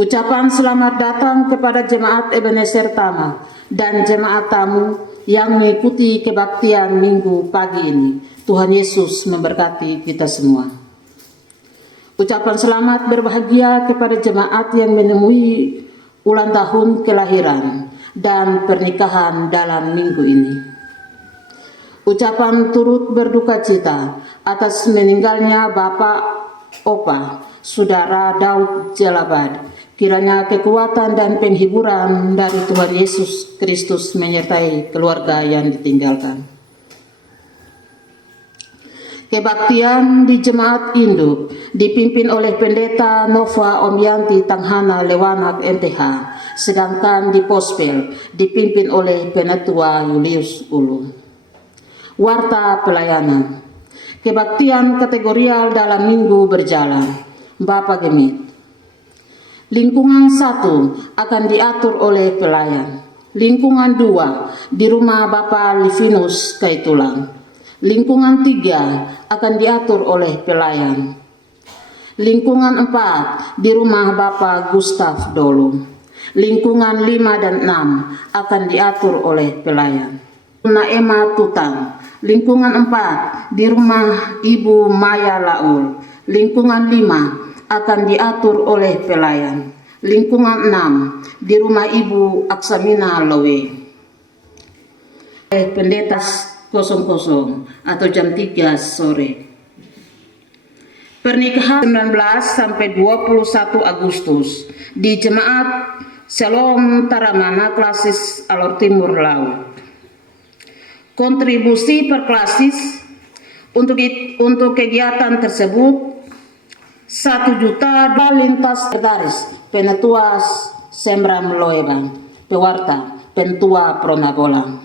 Ucapan selamat datang kepada Jemaat Ebenezer Tama dan jemaat tamu yang mengikuti kebaktian minggu pagi ini. Tuhan Yesus memberkati kita semua. Ucapan selamat berbahagia kepada jemaat yang menemui ulang tahun kelahiran dan pernikahan dalam minggu ini. Ucapan turut berduka cita atas meninggalnya Bapak Opa, Saudara Daud Jelabad. Kiranya kekuatan dan penghiburan dari Tuhan Yesus Kristus menyertai keluarga yang ditinggalkan. Kebaktian di Jemaat Induk dipimpin oleh Pendeta Nova Omyanti Tanghana Lewanak MTH, sedangkan di Pospel dipimpin oleh Penatua Julius Ulu. Warta pelayanan. Kebaktian kategorial dalam minggu berjalan. Bapak Gemit. Lingkungan 1 akan diatur oleh pelayan. Lingkungan 2 di rumah Bapak Livinus Kaitulang. Lingkungan 3 akan diatur oleh pelayan. Lingkungan 4 di rumah Bapak Gustaf Dolo. Lingkungan 5 dan 6 akan diatur oleh pelayan. Naema Tutang. Lingkungan 4 di rumah Ibu Maya Laul. Lingkungan 5 akan diatur oleh pelayan. Lingkungan 6 di rumah Ibu Aksamina Lowe. Pendeta 00 atau jam 3 sore. Pernikahan 19 sampai 21 Agustus di Jemaat Shalom Taramana Klasis Alor Timur Laut. Kontribusi per klasis untuk kegiatan tersebut 1 juta lintas sekretaris Penetuas Sembram Loebang, pewarta Pentua Pronagolang.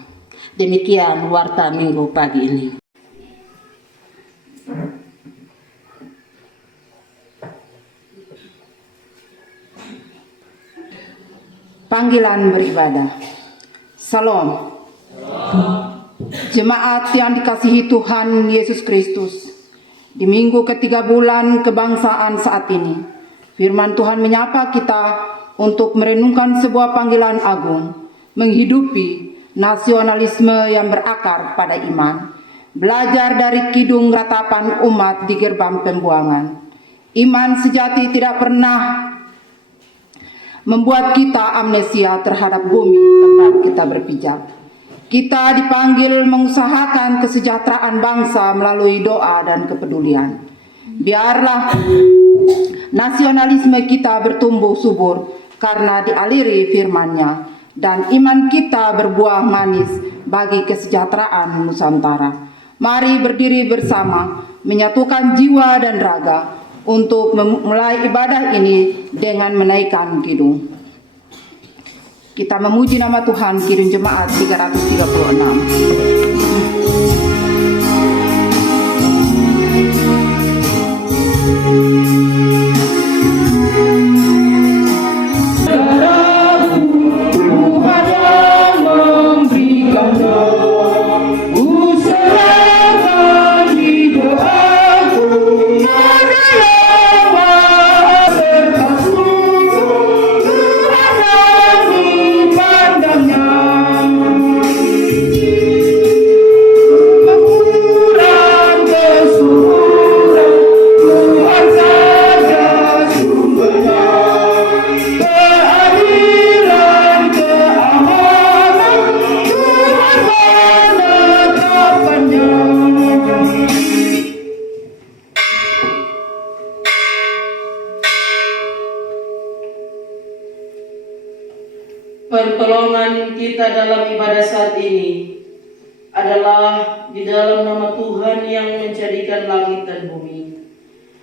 Demikian warta minggu pagi ini. Panggilan beribadah. Salam. Jemaat yang dikasihi Tuhan Yesus Kristus. Di minggu ketiga bulan kebangsaan saat ini, firman Tuhan menyapa kita untuk merenungkan sebuah panggilan agung, menghidupi nasionalisme yang berakar pada iman, belajar dari kidung ratapan umat di gerbang pembuangan. Iman sejati tidak pernah membuat kita amnesia terhadap bumi tempat kita berpijak. Kita dipanggil mengusahakan kesejahteraan bangsa melalui doa dan kepedulian. Biarlah nasionalisme kita bertumbuh subur karena dialiri firman-Nya, dan iman kita berbuah manis bagi kesejahteraan Nusantara. Mari berdiri bersama, menyatukan jiwa dan raga untuk memulai ibadah ini dengan menaikkan kidung. Kita memuji nama Tuhan, Kidung Jemaat 336. Tuhan Pertolongan kita dalam ibadah saat ini adalah di dalam nama Tuhan yang menjadikan langit dan bumi,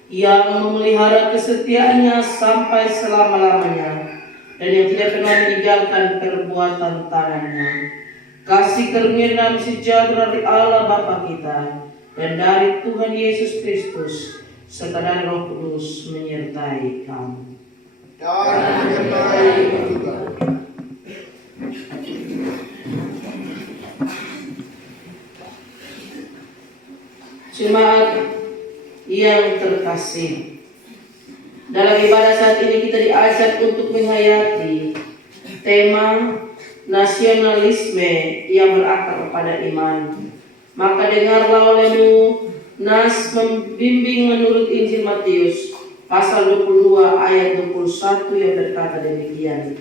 yang memelihara kesetiaannya sampai selama-lamanya, dan yang tidak pernah meninggalkan perbuatan tangannya. Kasih karunia dan sejahtera dari Allah Bapa kita dan dari Tuhan Yesus Kristus serta dari Roh Kudus menyertai kamu. Dan menyertai juga. Jemaat yang terkasih, dalam ibadah saat ini kita diajak untuk menghayati tema nasionalisme yang berakar kepada iman. Maka dengarlah olehmu nas membimbing menurut Injil Matius pasal 22 ayat 21 yang berkata demikian.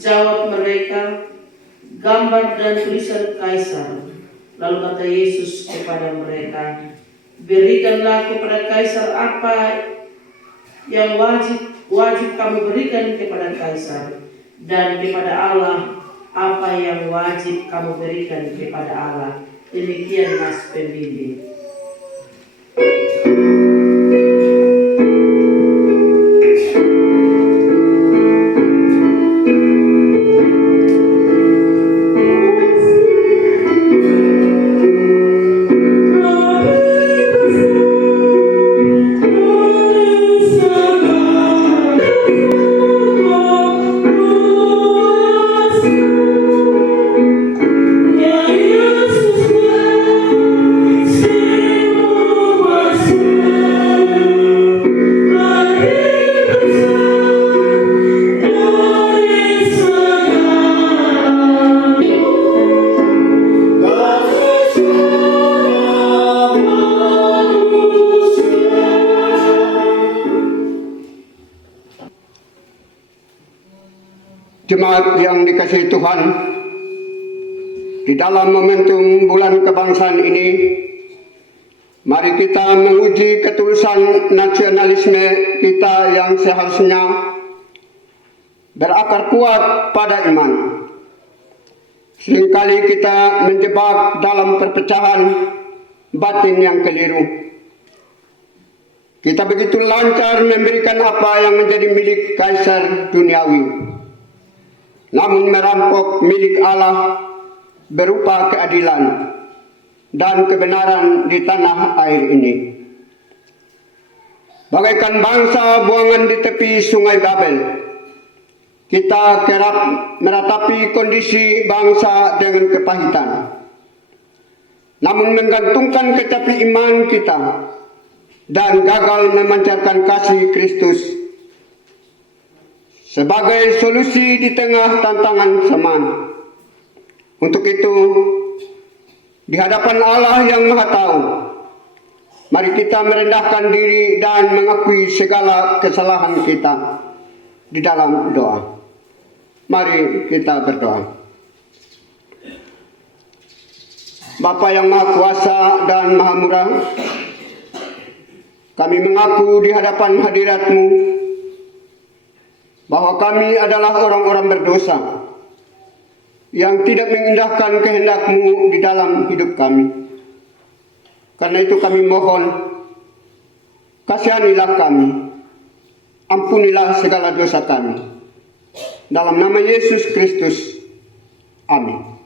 Jawab mereka, gambar dan tulisan Kaisar. Lalu kata Yesus kepada mereka, berikanlah kepada Kaisar apa yang wajib kamu berikan kepada Kaisar, dan kepada Allah apa yang wajib kamu berikan kepada Allah. Demikian nas pembimbing. Jemaat yang dikasihi Tuhan, di dalam momentum bulan kebangsaan ini, mari kita menguji ketulusan nasionalisme kita yang seharusnya berakar kuat pada iman. Seringkali kita menjebak dalam perpecahan batin yang keliru. Kita begitu lancar memberikan apa yang menjadi milik kaisar duniawi, namun merampok milik Allah berupa keadilan dan kebenaran di tanah air ini. Bagaikan bangsa buangan di tepi sungai Babel, kita kerap meratapi kondisi bangsa dengan kepahitan, namun menggantungkan kecapi iman kita dan gagal memancarkan kasih Kristus sebagai solusi di tengah tantangan zaman. Untuk itu, di hadapan Allah yang Maha Tahu, mari kita merendahkan diri dan mengakui segala kesalahan kita di dalam doa. Mari kita berdoa. Bapa yang Maha Kuasa dan Maha Murah, kami mengaku di hadapan hadirat-Mu bahwa kami adalah orang-orang berdosa yang tidak mengindahkan kehendak-Mu di dalam hidup kami. Karena itu kami mohon, kasihanilah kami, ampunilah segala dosa kami. Dalam nama Yesus Kristus, amin.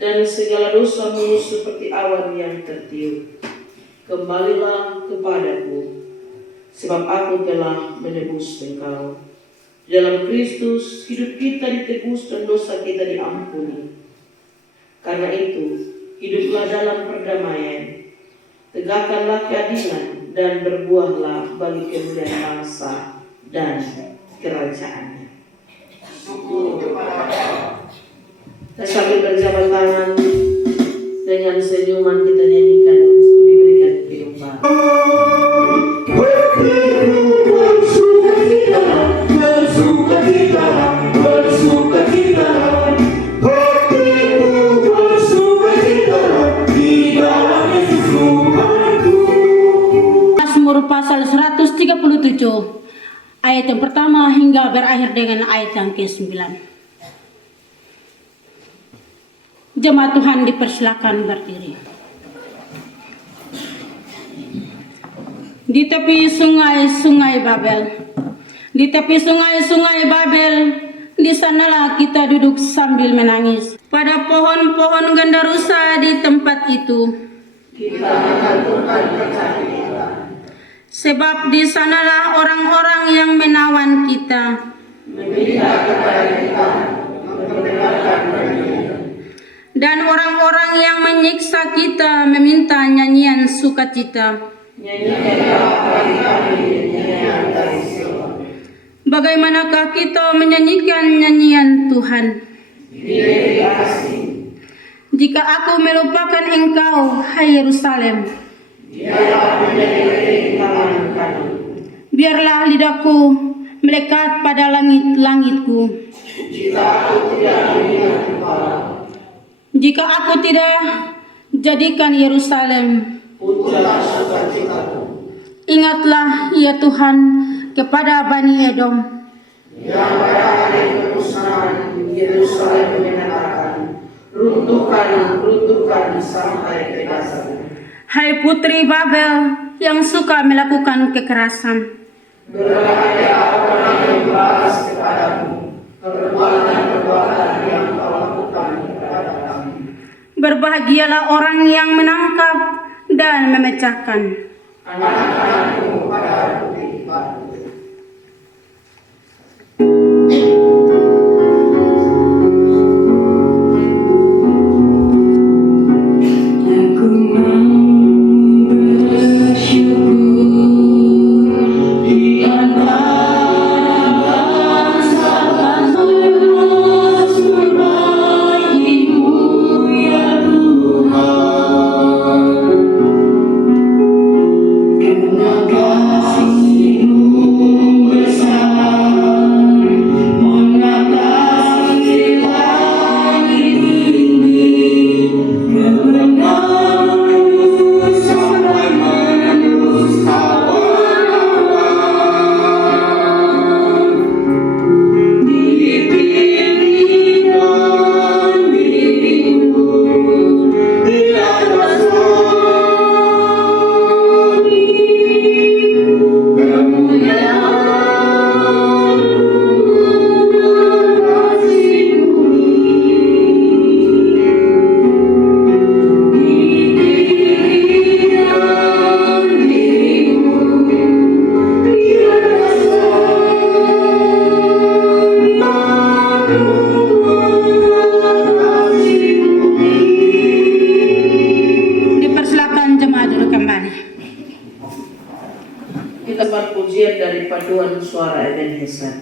dan segala dosamu seperti awan yang tertiup. Kembalilah kepadaku, sebab aku telah menebus engkau. Dalam Kristus, hidup kita ditebus dan dosa kita diampuni. Karena itu, hiduplah dalam perdamaian, tegakkanlah keadilan, dan berbuahlah bagi kemuliaan bangsa dan kerajaannya. Kita sambil berjabat tangan dengan senyuman kita nyanyikan diberikan kehidupan. Mazmur pasal 137 ayat yang pertama hingga berakhir dengan ayat yang ke-9. Jemaat Tuhan dipersilakan berdiri. Di tepi sungai-sungai Babel, di tepi sungai-sungai Babel, di sanalah kita duduk sambil menangis. Pada pohon-pohon gandarusa di tempat itu, Kita menggantungkan percaya kita. sebab di sanalah orang-orang yang menawan kita. Meminta kepada kita, mendengarkan nyanyian. Dan orang-orang yang menyiksa kita meminta nyanyian sukacita. Nyanyikanlah bagi kami nyanyian dari Sion. Bagaimanakah kita menyanyikan nyanyian Tuhan? Diberi kasih, Jika aku melupakan engkau, hai Yerusalem, biarlah menjadi tangan kanan. biarlah lidahku melekat pada langit-langitku. Jika aku tidak mengingat engkau, Jika aku tidak jadikan Yerusalem, putralah sukacitaku. ingatlah ya Tuhan kepada Bani Edom. Yang pada hari kemusnahan Yerusalem menyatakan, runtuhkan sampai ke dasar. Hai putri Babel yang suka melakukan kekerasan, Berbahagia orang yang membalas kepadamu perbuatan-perbuatan yang kau lakukan kepada kami. berbahagialah orang yang menangkap dan memecahkan. Anak-anakmu pada putih batu. Pujian dari paduan suara Ebenezer.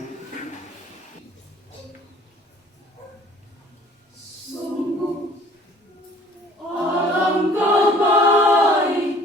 Alangkah baik.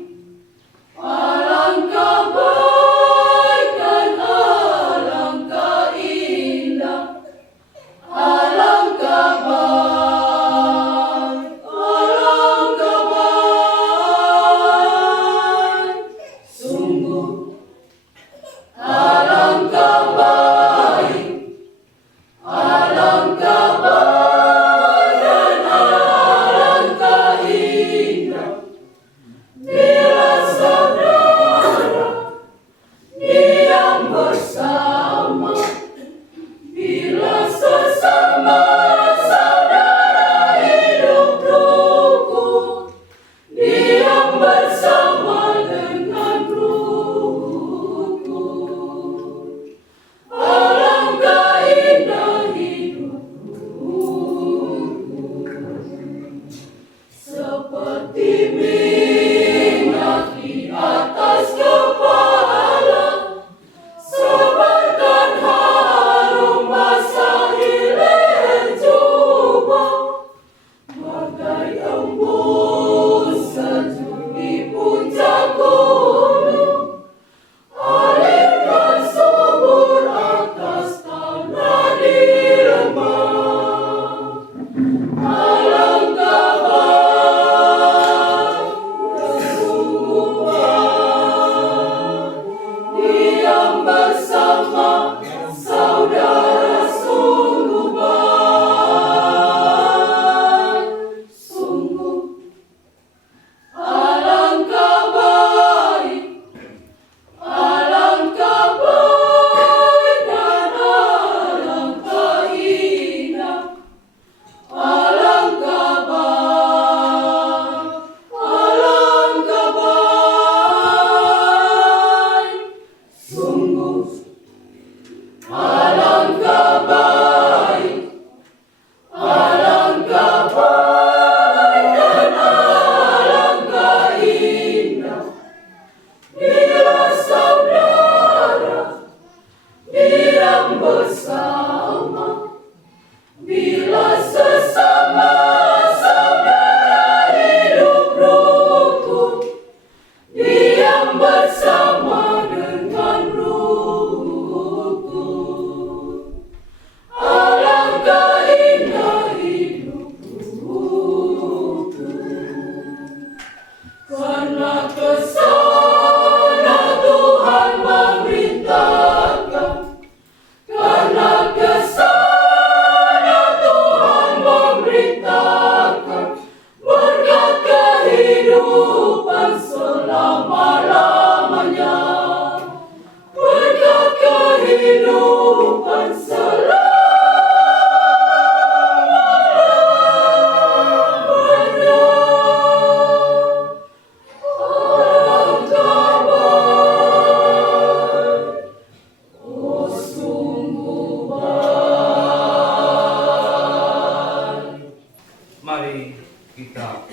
Mari kita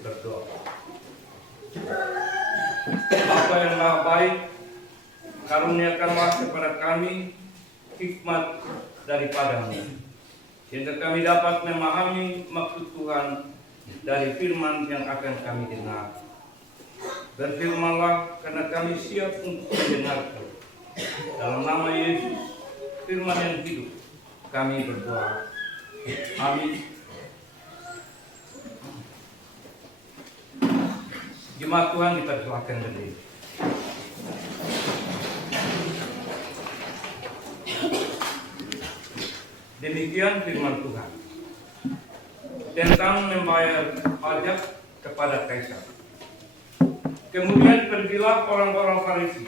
berdoa. Bapa yang Maha Baik, karuniakanlah kepada kami hikmat daripada-Mu, sehingga kami dapat memahami maksud Tuhan dari firman yang akan kami dengar. Berfirmanlah karena kami siap untuk mendengarkan. Dalam nama Yesus, firman yang hidup, kami berdoa. Amin. Jemaat Tuhan dipersilakan berdiri. Demikian firman Tuhan tentang membayar pajak kepada kaisar. Kemudian pergilah orang-orang Farisi.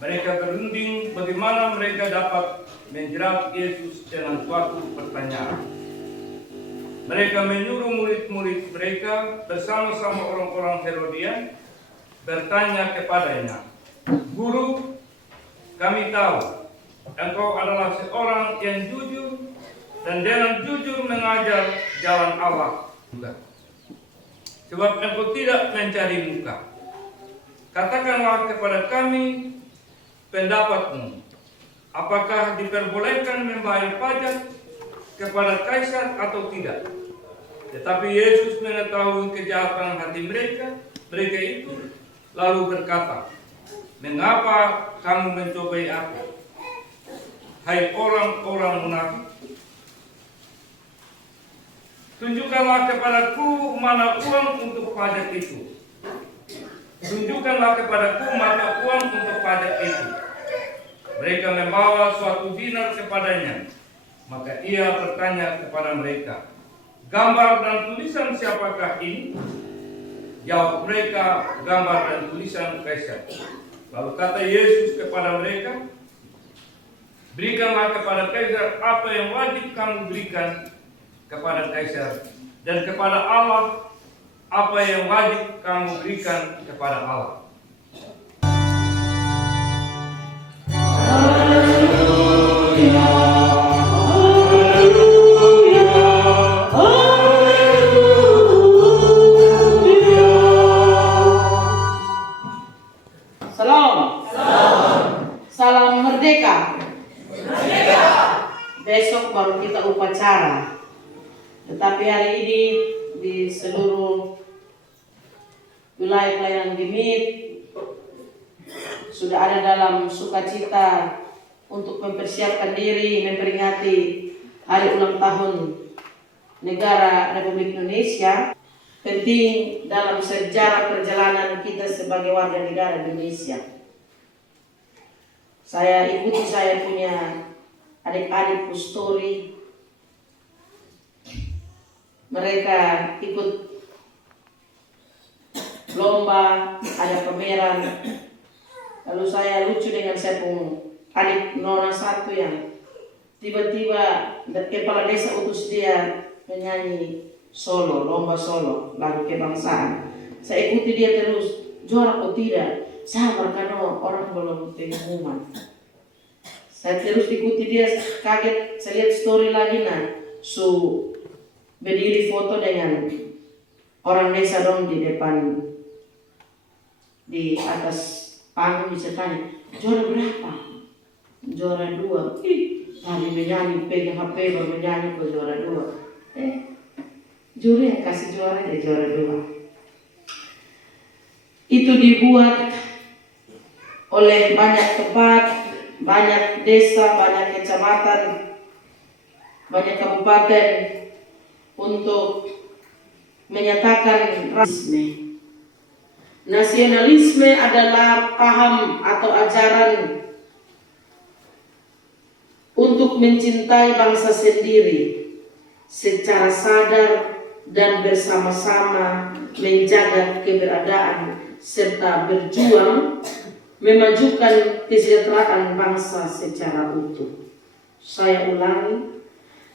Mereka berunding bagaimana mereka dapat menjerat Yesus dengan suatu pertanyaan. Mereka menyuruh murid-murid mereka bersama-sama orang-orang Herodian bertanya kepadanya, "Guru, kami tahu Engkau adalah seorang yang jujur dan dengan jujur mengajar jalan Allah juga. Sebab Engkau tidak mencari muka. Katakanlah kepada kami pendapat-Mu. Apakah diperbolehkan membayar pajak kepada kaisar atau tidak?" Tetapi Yesus mengetahui kejahatan hati mereka itu, lalu berkata, "Mengapa kamu mencobai aku? Hai orang-orang munafik, tunjukkanlah kepadaku mana uang untuk pajak itu. Tunjukkanlah kepadaku mana uang untuk pajak itu." Mereka membawa suatu dinar kepadanya. Maka ia bertanya kepada mereka, "Gambar dan tulisan siapakah ini?" Jawab mereka, "Gambar dan tulisan Kaisar." Lalu kata Yesus kepada mereka, "Berikanlah kepada Kaisar apa yang wajib kamu berikan kepada Kaisar, dan kepada Allah apa yang wajib kamu berikan kepada Allah." Salam merdeka. Besok baru kita upacara. Tetapi hari ini di seluruh wilayah pelayanan Gemit sudah ada dalam sukacita untuk mempersiapkan diri memperingati hari ulang tahun negara Republik Indonesia. Penting dalam sejarah perjalanan kita sebagai warga negara Indonesia. Saya punya adik-adik Pustori. Mereka ikut lomba, ada pameran. Lalu saya lucu dengan saya punya adik Nona satu yang tiba-tiba kepala desa utus dia menyanyi solo, lomba solo, lagu kebangsaan. Saya ikuti dia terus, juara atau tidak? Saya karena orang belum pengumuman. Saya terus ikuti dia, kaget, saya lihat story lagi berdiri foto dengan orang desa dong di depan, di atas panggung disertanya. Juara berapa? Juara 2. Tadi menyanyi, pegang HP baru menyanyi ke juara 2. Juri yang kasih juara dia juara 2. Itu dibuat oleh banyak tempat, banyak desa, banyak kecamatan, banyak kabupaten untuk menyatakan rasisme. Nasionalisme adalah paham atau ajaran untuk mencintai bangsa sendiri secara sadar dan bersama-sama menjaga keberadaan serta berjuang memajukan kesejahteraan bangsa secara utuh. Saya ulangi,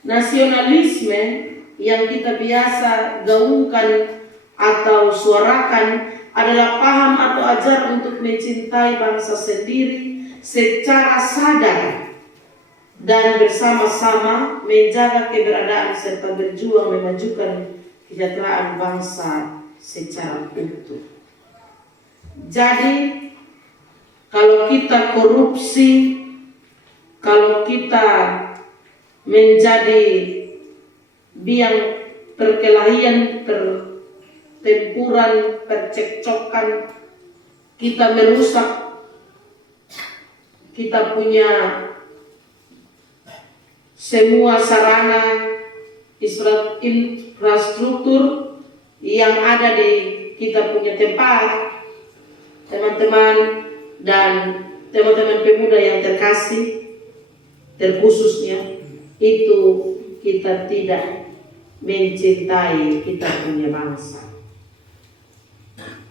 nasionalisme yang kita biasa gaungkan atau suarakan adalah paham atau ajar untuk mencintai bangsa sendiri secara sadar dan bersama-sama menjaga keberadaan serta berjuang memajukan kesejahteraan bangsa secara utuh. Jadi kalau kita korupsi, kalau kita menjadi biang perkelahian, pertempuran, percekcokan, kita merusak kita punya semua sarana infrastruktur yang ada di kita punya tempat, teman-teman dan teman-teman pemuda yang terkasih, terkhususnya itu kita tidak mencintai kita punya bangsa.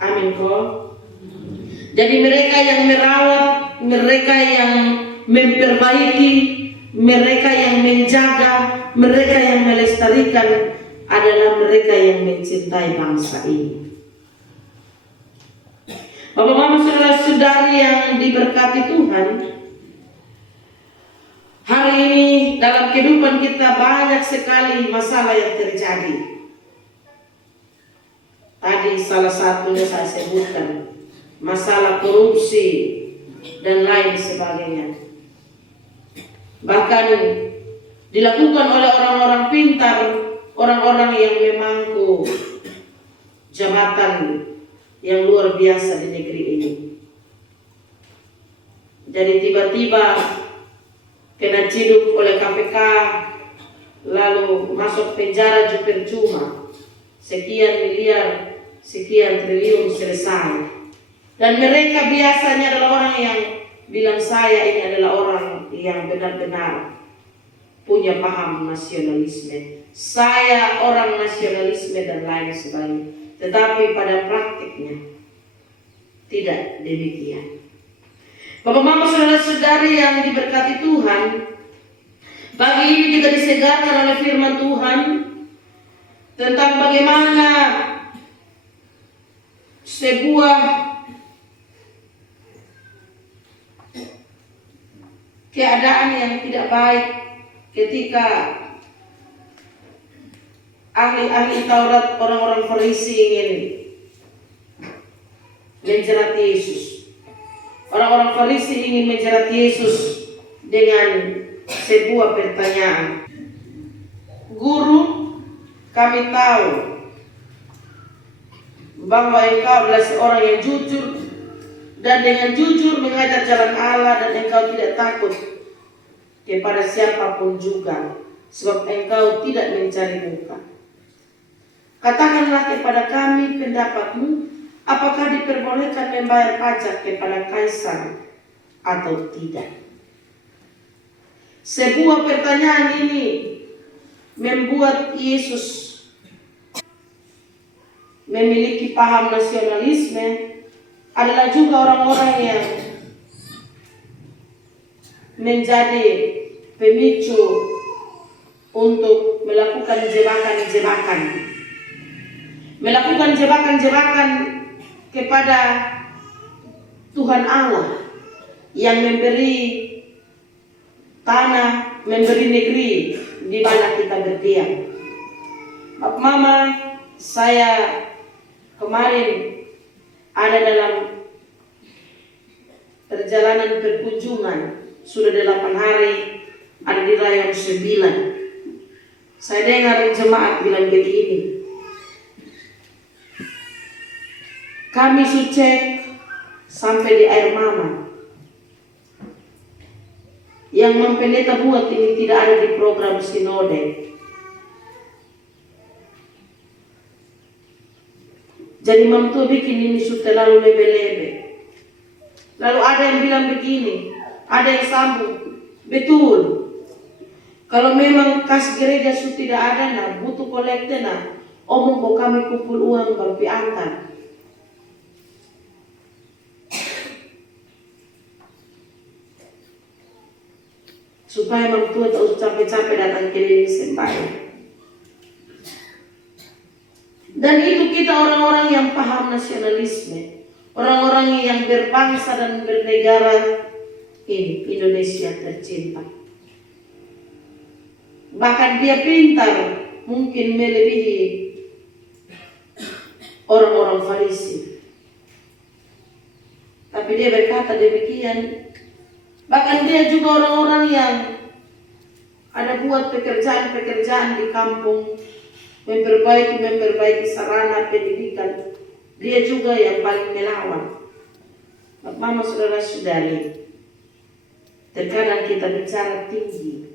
Amin kok. Jadi mereka yang merawat, mereka yang memperbaiki, mereka yang menjaga, mereka yang melestarikan adalah mereka yang mencintai bangsa ini. Bapak, Mama, saudara-saudari yang diberkati Tuhan, hari ini dalam kehidupan kita banyak sekali masalah yang terjadi. Tadi salah satunya saya sebutkan, masalah korupsi dan lain sebagainya. Bahkan dilakukan oleh orang-orang pintar, orang-orang yang memangku jabatan yang luar biasa di negeri ini. Jadi tiba-tiba kena ciduk oleh KPK, lalu masuk penjara percuma, sekian miliar, sekian triliun selesai. Dan mereka biasanya adalah orang yang bilang saya ini adalah orang yang benar-benar punya paham nasionalisme. Saya orang nasionalisme dan lain sebagainya. Tetapi pada praktiknya tidak demikian. Bapak, Mama, saudara-saudari yang diberkati Tuhan, pagi ini kita disegarkan oleh firman Tuhan tentang bagaimana sebuah keadaan yang tidak baik ketika ahli-ahli Taurat, orang-orang Farisi ingin menjerat Yesus. Orang-orang Farisi ingin menjerat Yesus dengan sebuah pertanyaan. Guru, kami tahu bahwa engkau adalah seorang yang jujur dan dengan jujur mengajar jalan Allah, dan engkau tidak takut kepada siapapun juga, sebab engkau tidak mencari muka. Katakanlah kepada kami pendapatmu, apakah diperbolehkan membayar pajak kepada kaisar atau tidak? Sebuah pertanyaan ini membuat Yesus memiliki paham nasionalisme, adalah juga orang-orang yang menjadi pemicu untuk melakukan jebakan-jebakan. Melakukan jebakan-jebakan kepada Tuhan Allah yang memberi tanah, memberi negeri di mana kita berdiam. Bapak, Mama, saya kemarin ada dalam perjalanan berkunjungan, sudah 8 hari, ada di rayon 9. Saya dengar jemaat bilang begini, kami sucek sampai di air mama. Yang mempendeta buat ini tidak ada di program sinode. Jadi mampu bikin ini sudah terlalu lebe-lebe. Lalu ada yang bilang begini, ada yang sambung, betul. Kalau memang kas gereja sudah tidak ada, nah butuh kolekte, nah omong kok kami kumpul uang baru diangkat. Supaya mampu tak usah capek-capek datang keliling sembahyang. Dan itu kita orang-orang yang paham nasionalisme, orang-orang yang berbangsa dan bernegara ini, Indonesia tercinta. Bahkan dia pintar, mungkin melebihi orang Farisi. Tapi dia berkata demikian. Bahkan dia juga orang-orang yang ada buat pekerjaan-pekerjaan di kampung, memperbaiki sarana pendidikan. Dia juga yang paling melawan. Mama saudara-saudari, terkadang kita bicara tinggi,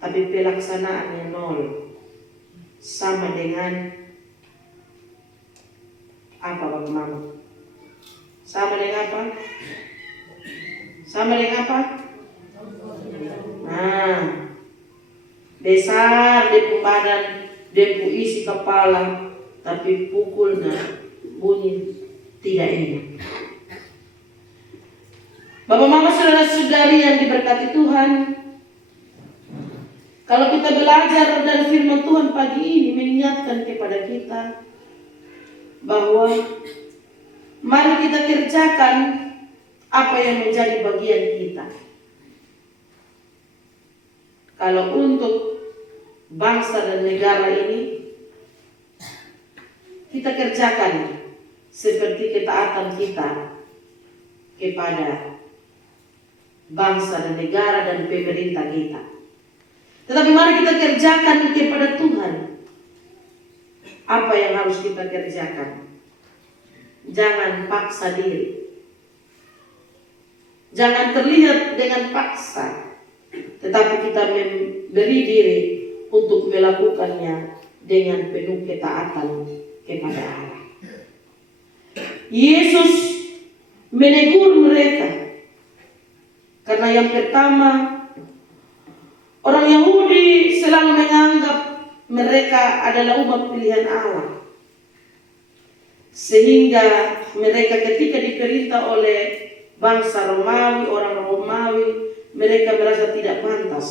tapi pelaksanaannya nol. Sama dengan apa Bang Mama? Sama dengan apa? Sama dengan apa? Nah, besar depu badan, depu isi kepala, tapi pukulnya bunyi tidak enak. Bapak Mama saudara-saudari yang diberkati Tuhan, kalau kita belajar dari firman Tuhan pagi ini mengingatkan kepada kita bahwa mari kita kerjakan apa yang menjadi bagian kita. Kalau untuk bangsa dan negara ini, kita kerjakan seperti ketaatan kita kepada bangsa dan negara dan pemerintah kita. Tetapi mari kita kerjakan kepada Tuhan apa yang harus kita kerjakan. Jangan paksa diri. Jangan terlihat dengan paksa, tetapi kita memberi diri untuk melakukannya dengan penuh ketaatan kepada Allah. Yesus menegur mereka karena yang pertama, orang Yahudi selalu menganggap mereka adalah umat pilihan Allah, sehingga mereka ketika diperintah oleh bangsa Romawi, orang Romawi, mereka merasa tidak pantas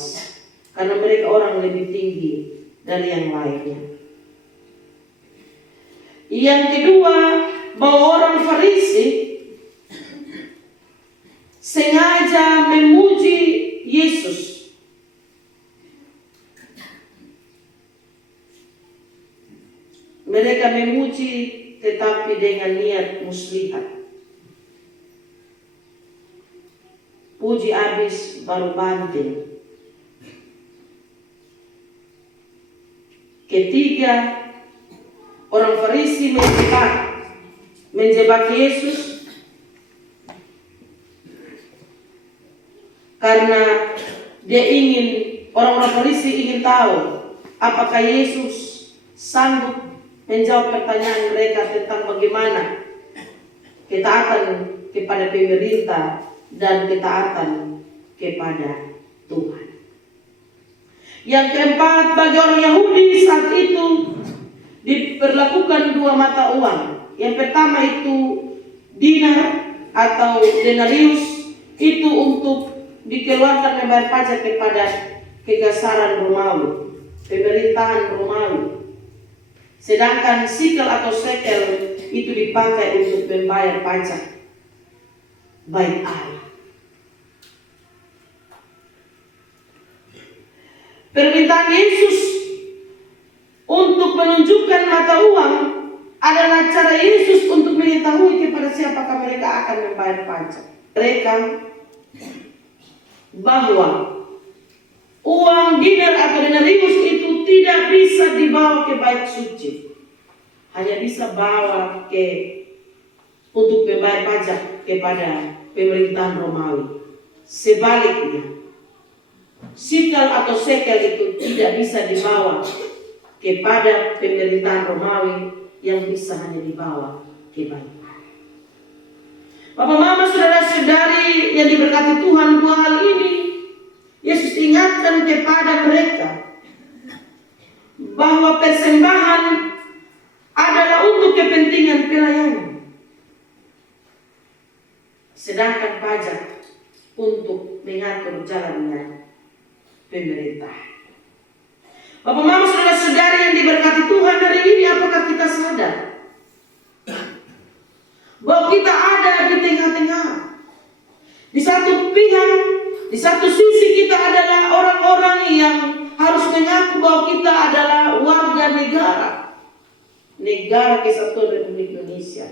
karena mereka orang lebih tinggi dari yang lainnya. Yang kedua, bahwa orang Farisi sengaja memuji Yesus. Mereka memuji tetapi dengan niat muslihat. Puji habis baru banting. Ketiga, orang Farisi menjebak Yesus karena orang-orang Farisi ingin tahu apakah Yesus sanggup menjawab pertanyaan mereka tentang bagaimana ketaatan kepada pemerintah dan ketaatan kepada Tuhan. Yang keempat, bagi orang Yahudi saat itu diperlakukan dua mata uang. Yang pertama itu dinar atau denarius, itu untuk dikeluarkan membayar pajak kepada kegasaran Romawi, pemerintahan Romawi. Sedangkan sikel atau sekel itu dipakai untuk membayar pajak bait Allah. Permintaan Yesus untuk menunjukkan mata uang adalah cara Yesus untuk mengetahui kepada siapakah mereka akan membayar pajak. Mereka bahwa uang dinar atau denarius itu tidak bisa dibawa ke bait suci, hanya bisa bawa untuk membayar pajak kepada pemerintahan Romawi. Sebaliknya, sikel atau sekel itu tidak bisa dibawa kepada pemerintahan Romawi, yang bisa hanya dibawa ke bait Allah. Bapak Mama saudara-saudari yang diberkati Tuhan, dua hal ini Yesus ingatkan kepada mereka bahwa persembahan adalah untuk kepentingan pelayanan, sedangkan pajak untuk mengatur jalannya pemerintah. Bapak Mama saudara-saudari yang diberkati Tuhan, hari ini apakah kita sadar bahwa kita ada di tengah-tengah? Di satu pihak, di satu sisi kita adalah orang-orang yang harus mengaku bahwa kita adalah warga negara, negara kesatuan Republik Indonesia.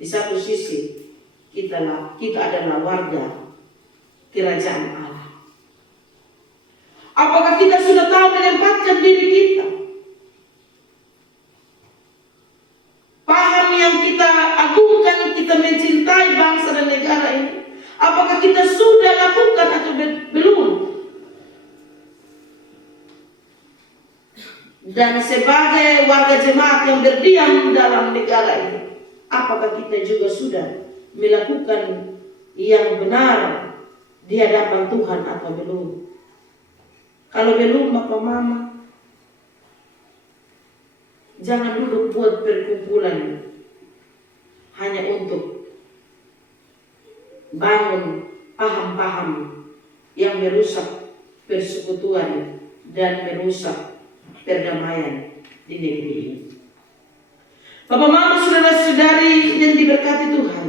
Di satu sisi kita adalah warga kerajaan Allah. Apakah kita sudah tahu menempatkan diri kita? Paham yang kita agungkan, kita mencintai bangsa dan negara ini. Apakah kita sudah lakukan atau belum? Dan sebagai warga jemaat yang berdiam dalam negara ini, apakah kita juga sudah melakukan yang benar di hadapan Tuhan atau belum? Kalau belum, Bapak Mama, jangan dulu buat perkumpulan hanya untuk bangun paham-paham yang merusak persekutuan dan merusak perdamaian di negeri ini. Bapak Mama, saudara-saudari yang diberkati Tuhan,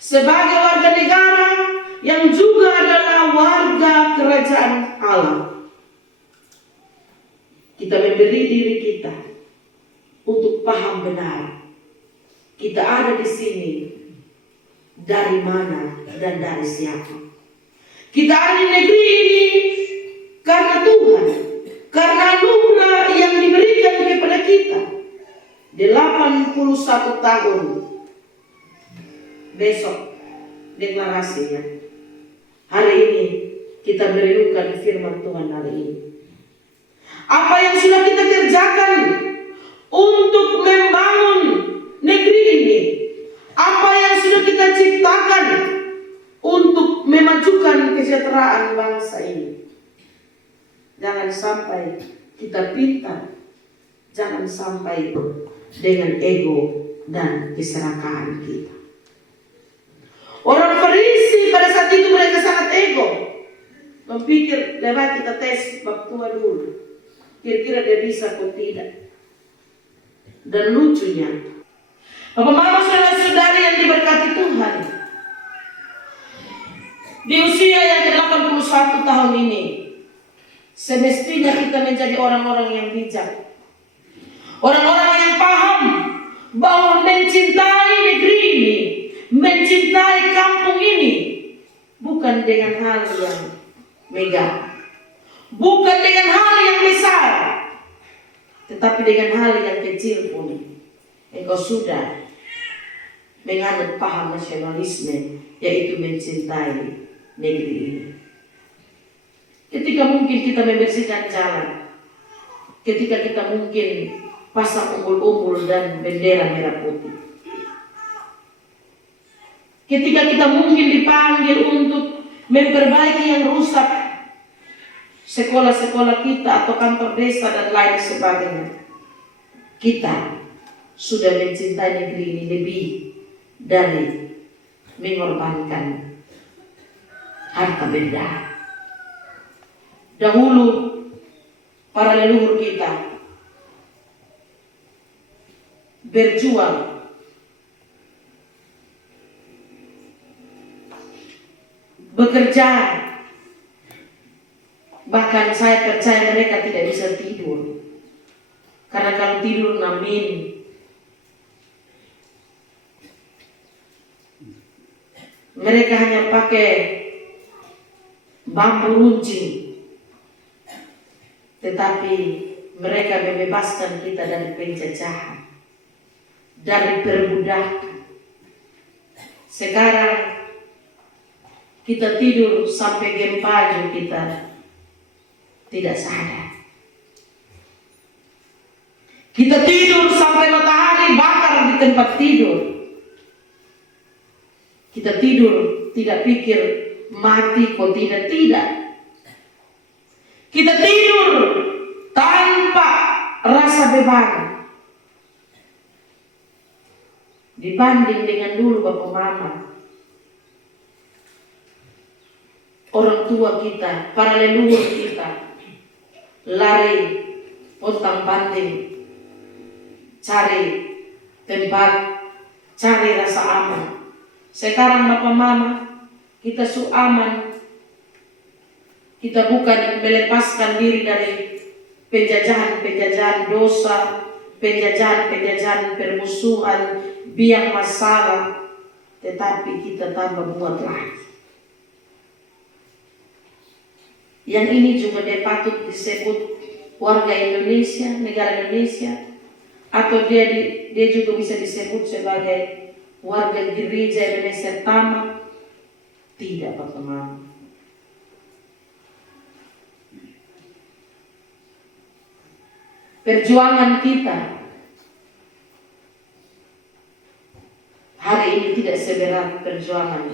sebagai warga negara yang juga adalah warga kerajaan Allah, kita memberi diri kita untuk paham benar kita ada di sini dari mana dan dari siapa. Kita ada di negeri ini karena Tuhan, karena anugerah yang diberikan kepada kita. 81 tahun besok deklarasinya. Hari ini kita merenungkan firman Tuhan hari ini. Apa yang sudah kita kerjakan untuk membangun negeri ini? Apa yang sudah kita ciptakan untuk memajukan kesejahteraan bangsa ini? Jangan sampai kita pintar, jangan sampai dengan ego dan keserakahan kita. Orang Farisi pada saat itu mereka sangat ego, berpikir lewat kita tes bab tua dulu, kira-kira dia bisa atau tidak. Dan lucunya, Bapak Mama, saudara-saudari yang diberkati Tuhan, di usia yang ke-81 tahun ini, semestinya kita menjadi orang-orang yang bijak, orang-orang yang paham bahwa mencintai negeri ini, mencintai kampung ini, bukan dengan hal yang megah, bukan dengan hal yang besar, tetapi dengan hal yang kecil pun engkau sudah menganut paham nasionalisme, yaitu mencintai negeri ini. Ketika mungkin kita membersihkan jalan, ketika kita mungkin pasang umbul-umbul dan bendera merah putih, ketika kita mungkin dipanggil untuk memperbaiki yang rusak, sekolah-sekolah kita atau kantor desa dan lain sebagainya, kita sudah mencintai negeri ini lebih dari mengorbankan harta benda. Dahulu para leluhur kita berjuang bekerja, bahkan saya percaya mereka tidak bisa tidur, karena kalau tidur ngamin. Mereka hanya pakai bambu runcing, tetapi mereka membebaskan kita dari penjajahan, dari perbudakan. Sekarang kita tidur sampai gempaju kita tidak sadar. Kita tidur sampai matahari bakar di tempat tidur. Kita tidur tidak pikir mati kok tidak. Kita tidur tanpa rasa beban. Dibanding dengan dulu Bapak Mama, orang tua kita, para leluhur kita lari pontang-panting, cari tempat, cari rasa aman. Sekarang Bapak Mama, kita aman. Kita bukan melepaskan diri dari penjajahan dosa, penjajahan, permusuhan, biang masalah, tetapi kita tambah buat lagi. Yang ini juga dia patut disebut warga Indonesia, negara Indonesia, atau dia juga bisa disebut sebagai warga gereja Indonesia tamat. Tidak, teman-teman. Perjuangan kita hari ini tidak seberat perjuangan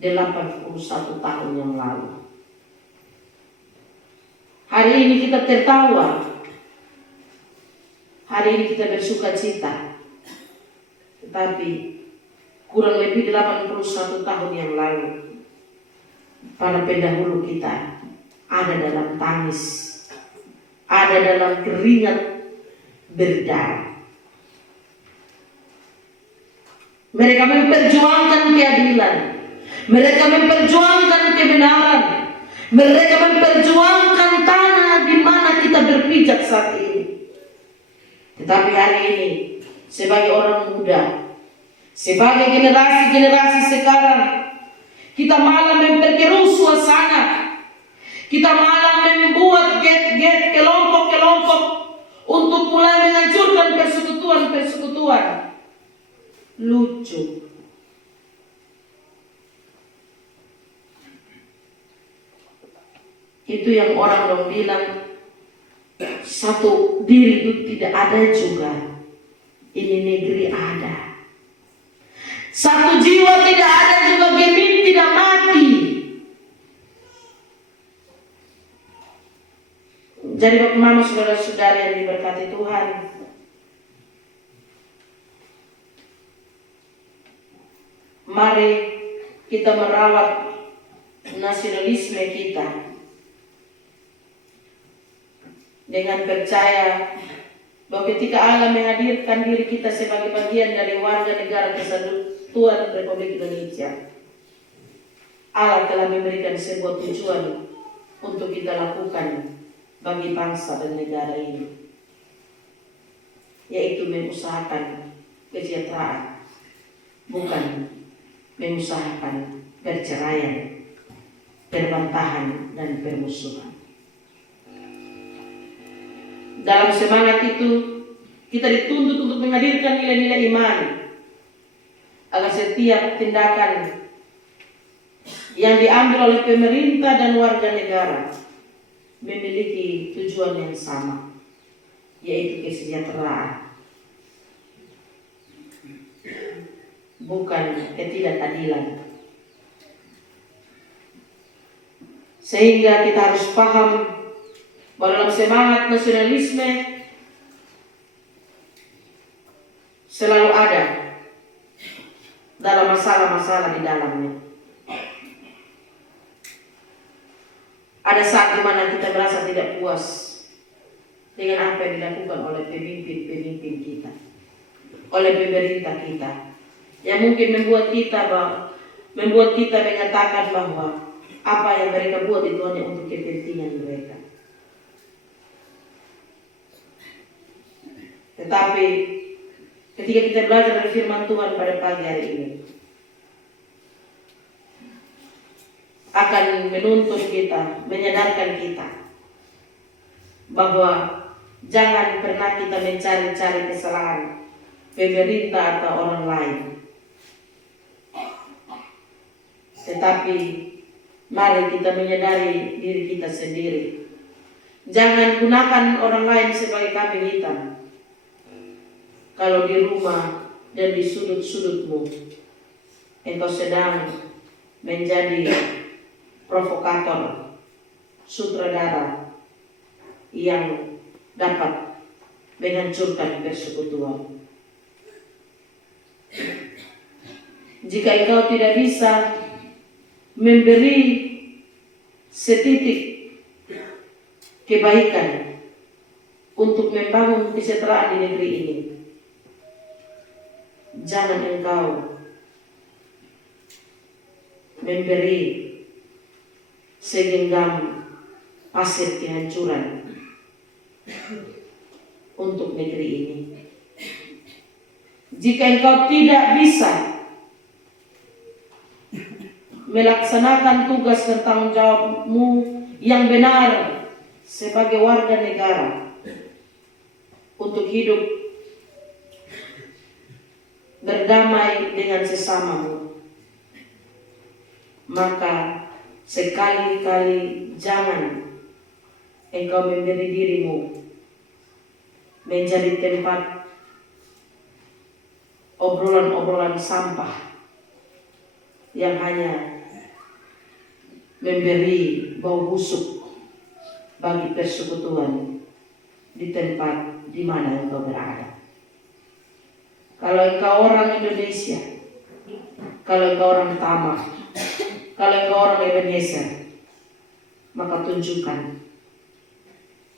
81 tahun yang lalu. Hari ini kita tertawa, hari ini kita bersuka cita, tetapi kurang lebih 81 tahun yang lalu, para pendahulu kita ada dalam tangis, ada dalam keringat berdarah. Mereka memperjuangkan keadilan, mereka memperjuangkan kebenaran, mereka memperjuangkan tanah di mana kita berpijak saat ini. Tetapi hari ini, sebagai orang muda, sebagai generasi-generasi sekarang, kita malah memperkeruh suasana. Kita malah membuat get-get, kelompok-kelompok untuk mulai menghancurkan persekutuan-persekutuan. Lucu. Itu yang orang bilang satu diri itu tidak ada juga. Ini negeri ada. Satu jiwa tidak ada juga, gemit tidak mati. Jadi Bapak-Mama, saudara-saudara yang diberkati Tuhan, mari kita merawat nasionalisme kita dengan percaya bahwa ketika Allah menghadirkan diri kita sebagai bagian dari warga negara kesatuan Republik Indonesia, Allah telah memberikan sebuah tujuan untuk kita lakukan bagi bangsa dan negara ini, yaitu mengusahakan kesejahteraan, bukan mengusahakan perceraian, perbantahan, dan permusuhan. Dalam semangat itu, kita dituntut untuk menghadirkan nilai-nilai iman, agar setiap tindakan yang diambil oleh pemerintah dan warga negara memiliki tujuan yang sama, yaitu kesejahteraan, bukan ketidakadilan. Sehingga kita harus paham bahwa dalam semangat nasionalisme selalu ada dalam masalah-masalah di dalamnya. Ada saat di mana kita merasa tidak puas dengan apa yang dilakukan oleh pemimpin-pemimpin kita, oleh pemerintah kita, yang mungkin membuat kita mengatakan bahwa apa yang mereka buat itu hanya untuk kepentingan mereka. Tetapi ketika kita belajar dari firman Tuhan pada pagi hari ini, akan menuntun kita, menyadarkan kita bahwa jangan pernah kita mencari-cari kesalahan pemerintah atau orang lain. Tetapi mari kita menyadari diri kita sendiri. Jangan gunakan orang lain sebagai kambing hitam. Kalau di rumah dan di sudut-sudutmu engkau sedang menjadi provokator, sutradara yang dapat menghancurkan persekutuan. Jika engkau tidak bisa memberi setitik kebaikan untuk membangun kesejahteraan di negeri ini, jangan engkau memberi segenggam pasir kehancuran untuk negeri ini. Jika engkau tidak bisa melaksanakan tugas dan tanggung jawabmu yang benar sebagai warga negara untuk hidup berdamai dengan sesamamu, maka sekali-kali jangan engkau memberi dirimu menjadi tempat obrolan-obrolan sampah yang hanya memberi bau busuk bagi persekutuan di tempat di mana engkau berada. Kalau engkau orang Indonesia, kalau engkau orang Tamar, kalau engkau orang Ebenezer, maka tunjukkan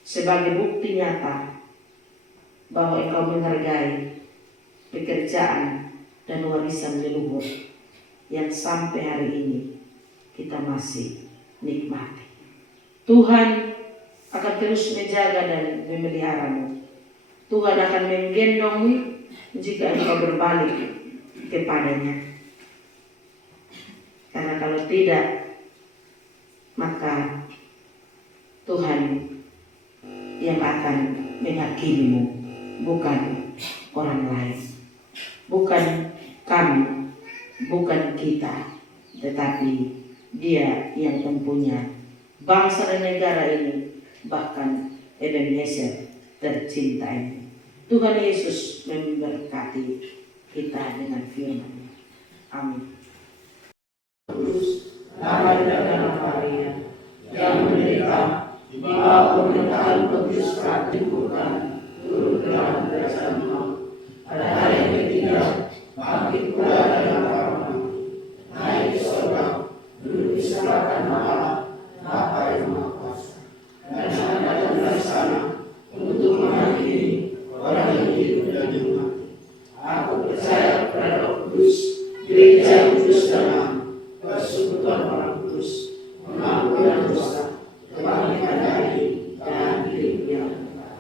sebagai bukti nyata bahwa engkau menghargai pekerjaan dan warisan leluhur yang sampai hari ini kita masih nikmati. Tuhan akan terus menjaga dan memeliharamu. Tuhan akan menggendongmu jika engkau berbalik kepadanya. Karena kalau tidak, maka Tuhan yang akan menghakimimu, bukan orang lain, bukan kami, bukan kita, tetapi Dia yang mempunyai bangsa dan negara ini, bahkan Ebenezer tercinta ini. Tuhan Yesus memberkati kita dengan firman-Nya. Amin. Nama dan Maria yang menderita di bawah pemerintahan Pontius Pilatus turun ke dalam kerajaan maut. Pada hari yang ketiga bangkit pula dari antara mati, naik ke surga, duduk di sebelah kanan Allah Bapa yang Maha Kuasa, dan akan datang dari sana untuk menghakimi orang yang hidup dan yang mati. Aku percaya kepada Roh Kudus, gereja yang kudus dan am, persekutuan orang kudus, pengampunan dosa, kebangkitan dari dan hidup yang kekal.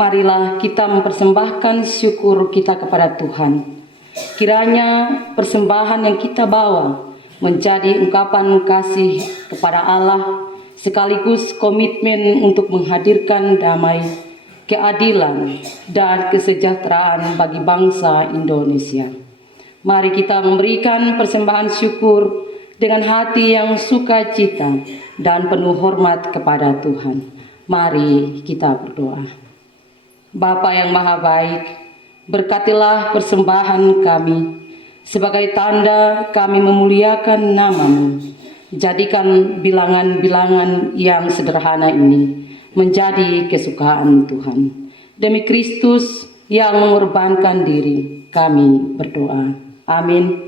Marilah kita mempersembahkan syukur kita kepada Tuhan. Kiranya persembahan yang kita bawa menjadi ungkapan kasih kepada Allah, sekaligus komitmen untuk menghadirkan damai, keadilan, dan kesejahteraan bagi bangsa Indonesia. Mari kita memberikan persembahan syukur dengan hati yang sukacita dan penuh hormat kepada Tuhan. Mari kita berdoa. Bapa yang Maha Baik, berkatilah persembahan kami. Sebagai tanda kami memuliakan nama-Mu. Jadikan bilangan-bilangan yang sederhana ini menjadi kesukaan Tuhan. Demi Kristus yang mengorbankan diri, kami berdoa. Amin.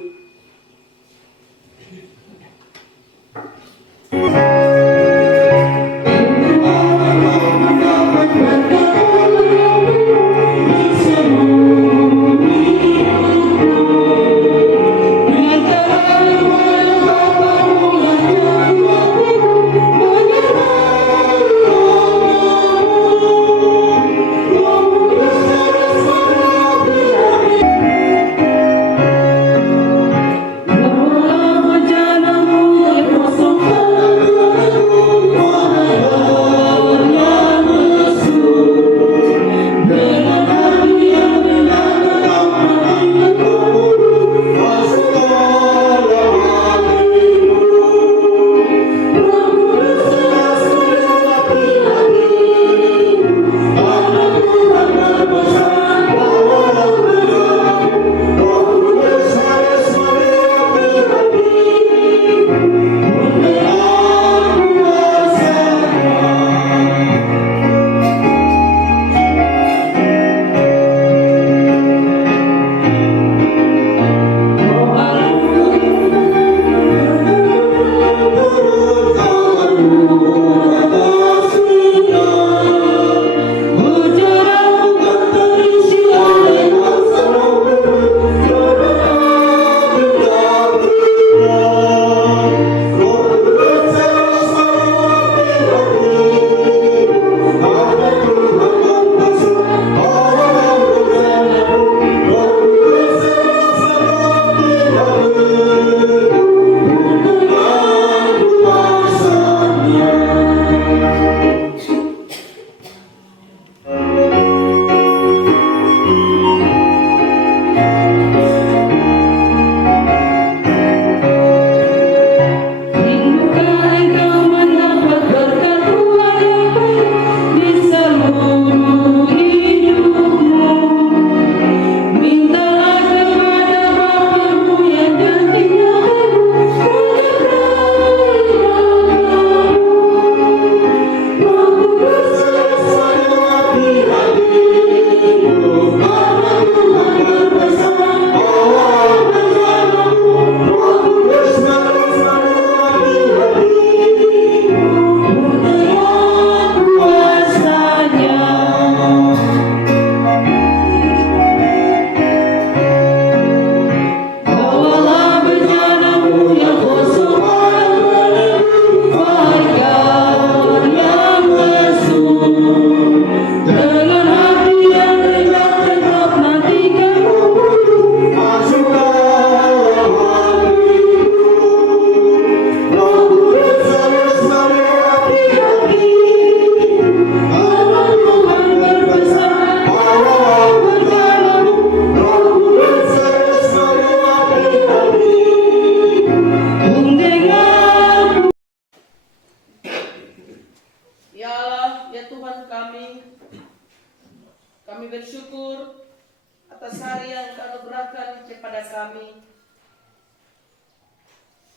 Jana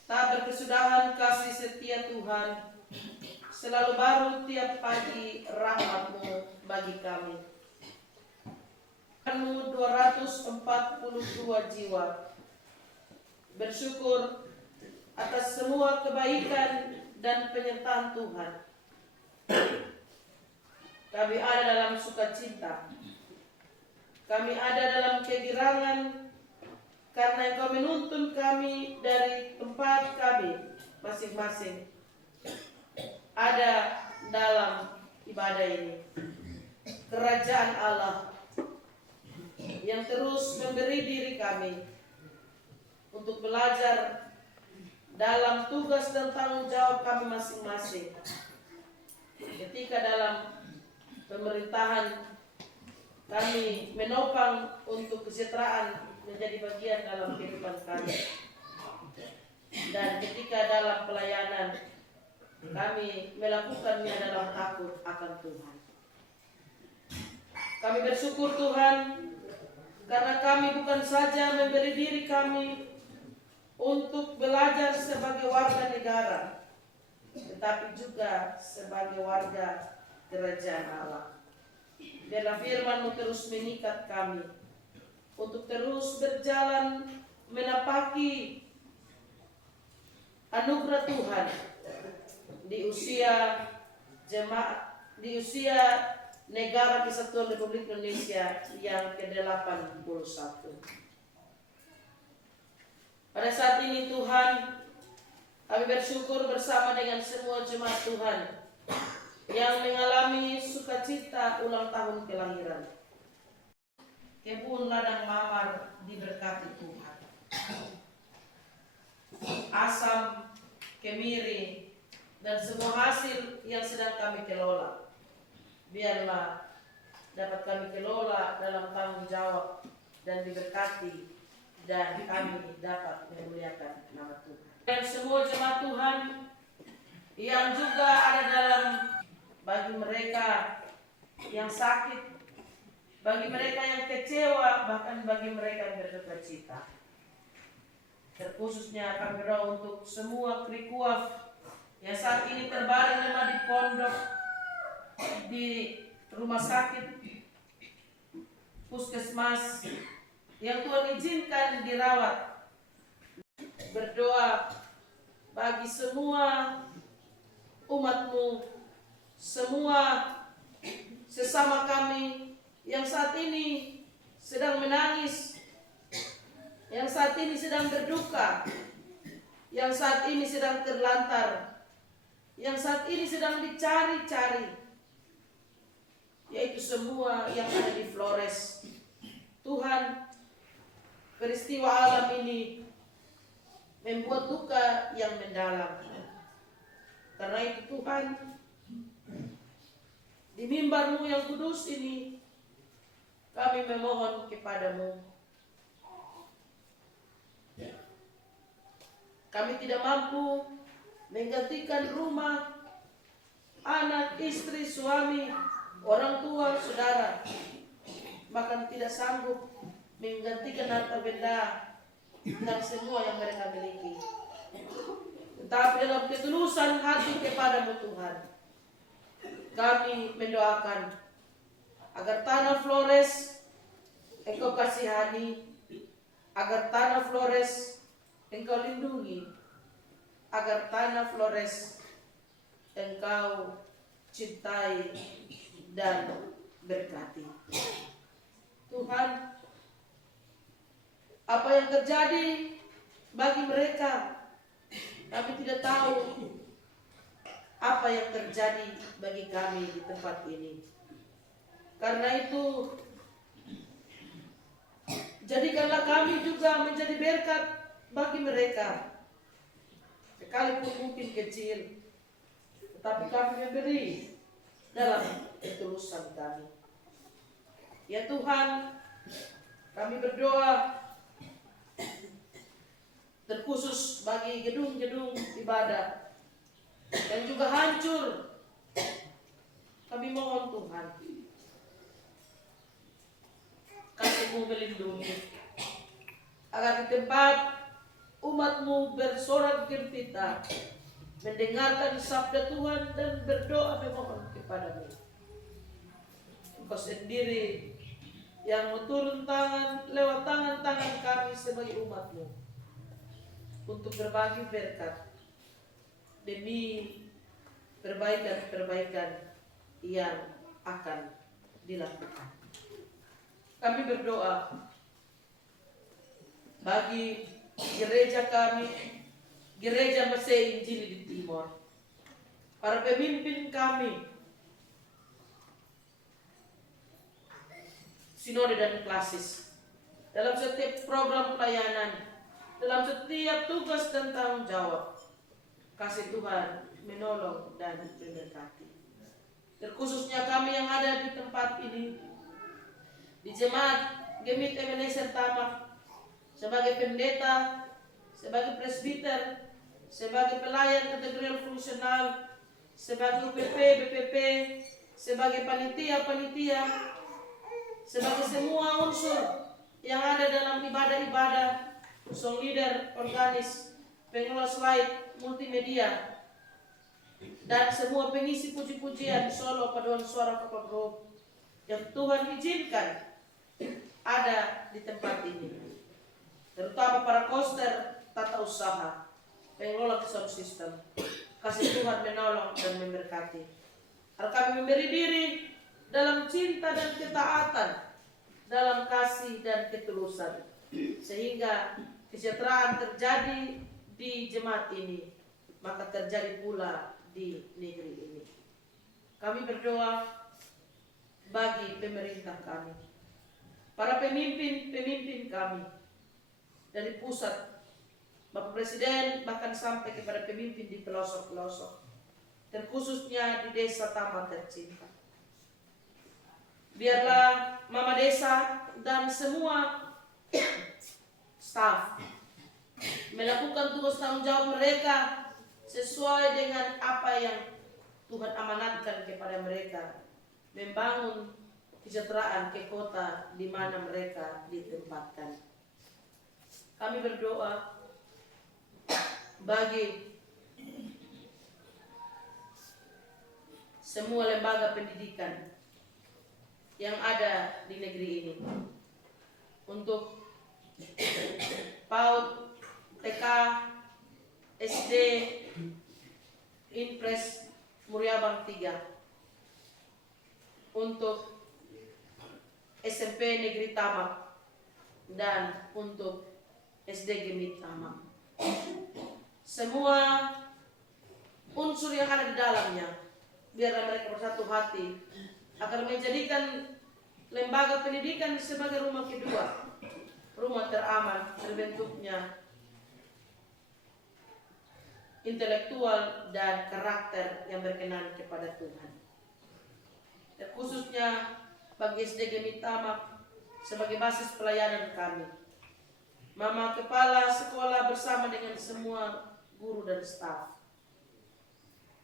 Tak berkesudahan kasih setia Tuhan, selalu baru tiap pagi rahmat-Mu bagi kami. 242 jiwa. Bersyukur atas semua kebaikan dan penyertaan Tuhan. Kami ada dalam sukacita. Kami ada dalam kegirangan karena Engkau menuntun kami dari tempat kami masing-masing. Ada dalam ibadah ini. Kerajaan Allah yang terus memberi diri kami untuk belajar dalam tugas dan tanggung jawab kami masing-masing. Ketika dalam pemerintahan kami menopang untuk kesejahteraan menjadi bagian dalam kehidupan kami. Dan ketika dalam pelayanan kami melakukannya dalam takut akan Tuhan. Kami bersyukur Tuhan karena kami bukan saja memberi diri kami untuk belajar sebagai warga negara, tetapi juga sebagai warga kerajaan Allah. Biarlah firman-Mu terus mengikat kami untuk terus berjalan menapaki anugerah Tuhan di usia Negara Kesatuan Republik Indonesia yang ke-81. Pada saat ini Tuhan, kami bersyukur bersama dengan semua jemaat Tuhan yang mengalami sukacita ulang tahun kelahiran. Kebun ladang mamar diberkati Tuhan. Asam, kemiri, dan semua hasil yang sedang kami kelola, biarlah dapat kami kelola dalam tanggung jawab dan diberkati, dan kami dapat memuliakan nama Tuhan. Dan semua jemaat Tuhan yang juga ada dalam, bagi mereka yang sakit, bagi mereka yang kecewa, bahkan bagi mereka yang berduka cita. Terkhususnya kami berdoa untuk semua krikuaf yang saat ini terbaring lemah di pondok, di rumah sakit, puskesmas, yang Tuhan izinkan dirawat. Berdoa bagi semua umat-Mu, semua sesama kami yang saat ini sedang menangis, yang saat ini sedang berduka, yang saat ini sedang terlantar, yang saat ini sedang dicari-cari, yaitu semua yang ada di Flores. Tuhan, peristiwa alam ini membuat duka yang mendalam. Karena itu Tuhan, di mimbar-Mu yang kudus ini, kami memohon kepada-Mu. Kami tidak mampu menggantikan rumah, anak, istri, suami, orang tua, saudara, bahkan tidak sanggup menggantikan harta benda dan semua yang mereka miliki. Tetapi dalam ketulusan hati kepada-Mu Tuhan, kami mendoakan agar tanah Flores Engkau kasihani, agar tanah Flores Engkau lindungi, agar tanah Flores Engkau cintai dan berkati. Tuhan, apa yang terjadi bagi mereka, kami tidak tahu. Apa yang terjadi bagi kami di tempat ini. Karena itu, jadikanlah kami juga menjadi berkat bagi mereka. Sekalipun mungkin kecil, tetapi kami memberi dalam ketulusan kami. Ya Tuhan, kami berdoa terkhusus bagi gedung-gedung ibadah yang juga hancur. Kami mohon Tuhan, kasih-Mu melindungi, agar di tempat umat-Mu bersorak gembira, mendengarkan sabda Tuhan dan berdoa memohon kepada-Mu. Engkau sendiri yang turun tangan lewat tangan-tangan kami sebagai umat-Mu untuk berbagi berkat demi perbaikan-perbaikan yang akan dilakukan. Kami berdoa bagi gereja kami, Gereja Mesei Injili di Timor, para pemimpin kami, sinode dan klasis, dalam setiap program pelayanan, dalam setiap tugas dan tanggung jawab. Kasih Tuhan menolong dan memberkati. Terkhususnya kami yang ada di tempat ini, di Jemaat Gemit Ebenezer Tamak, sebagai pendeta, sebagai presbiter, sebagai pelayan kategorial fungsional, sebagai UPP, BPP, sebagai panitia-panitia, sebagai semua unsur yang ada dalam ibadah-ibadah, song leader, organis, pengelola slide, multimedia, dan semua pengisi puji-pujian, solo, paduan suara, vokal group yang Tuhan izinkan ada di tempat ini, terutama para koster, tata usaha, pengelola sound system. Kasih Tuhan menolong dan memberkati. Harap kami memberi diri dalam cinta dan ketaatan, dalam kasih dan ketulusan, sehingga kesejahteraan terjadi di jemaat ini, maka terjadi pula di negeri ini. Kami berdoa bagi pemerintah kami, para pemimpin kami, dari pusat, Bapak Presiden, bahkan sampai kepada pemimpin di pelosok-pelosok, terkhususnya di desa Tamak tercinta. Biarlah Mama Desa dan semua staf melakukan tugas tanggung jawab mereka sesuai dengan apa yang Tuhan amanatkan kepada mereka, membangun kesejahteraan ke kota di mana mereka ditempatkan. Kami berdoa bagi semua lembaga pendidikan yang ada di negeri ini, untuk PAUD, TK, SD, Impres, Muriabang 3, untuk SMP Negeri Tamak, dan untuk SD Gemit Tamak. Semua unsur yang ada di dalamnya, biarlah mereka bersatu hati agar menjadikan lembaga pendidikan sebagai rumah kedua, rumah teraman, terbentuknya intelektual dan karakter yang berkenan kepada Tuhan. Dan khususnya bagi SD Gemit Tamak sebagai basis pelayanan kami, Mama Kepala Sekolah bersama dengan semua guru dan staf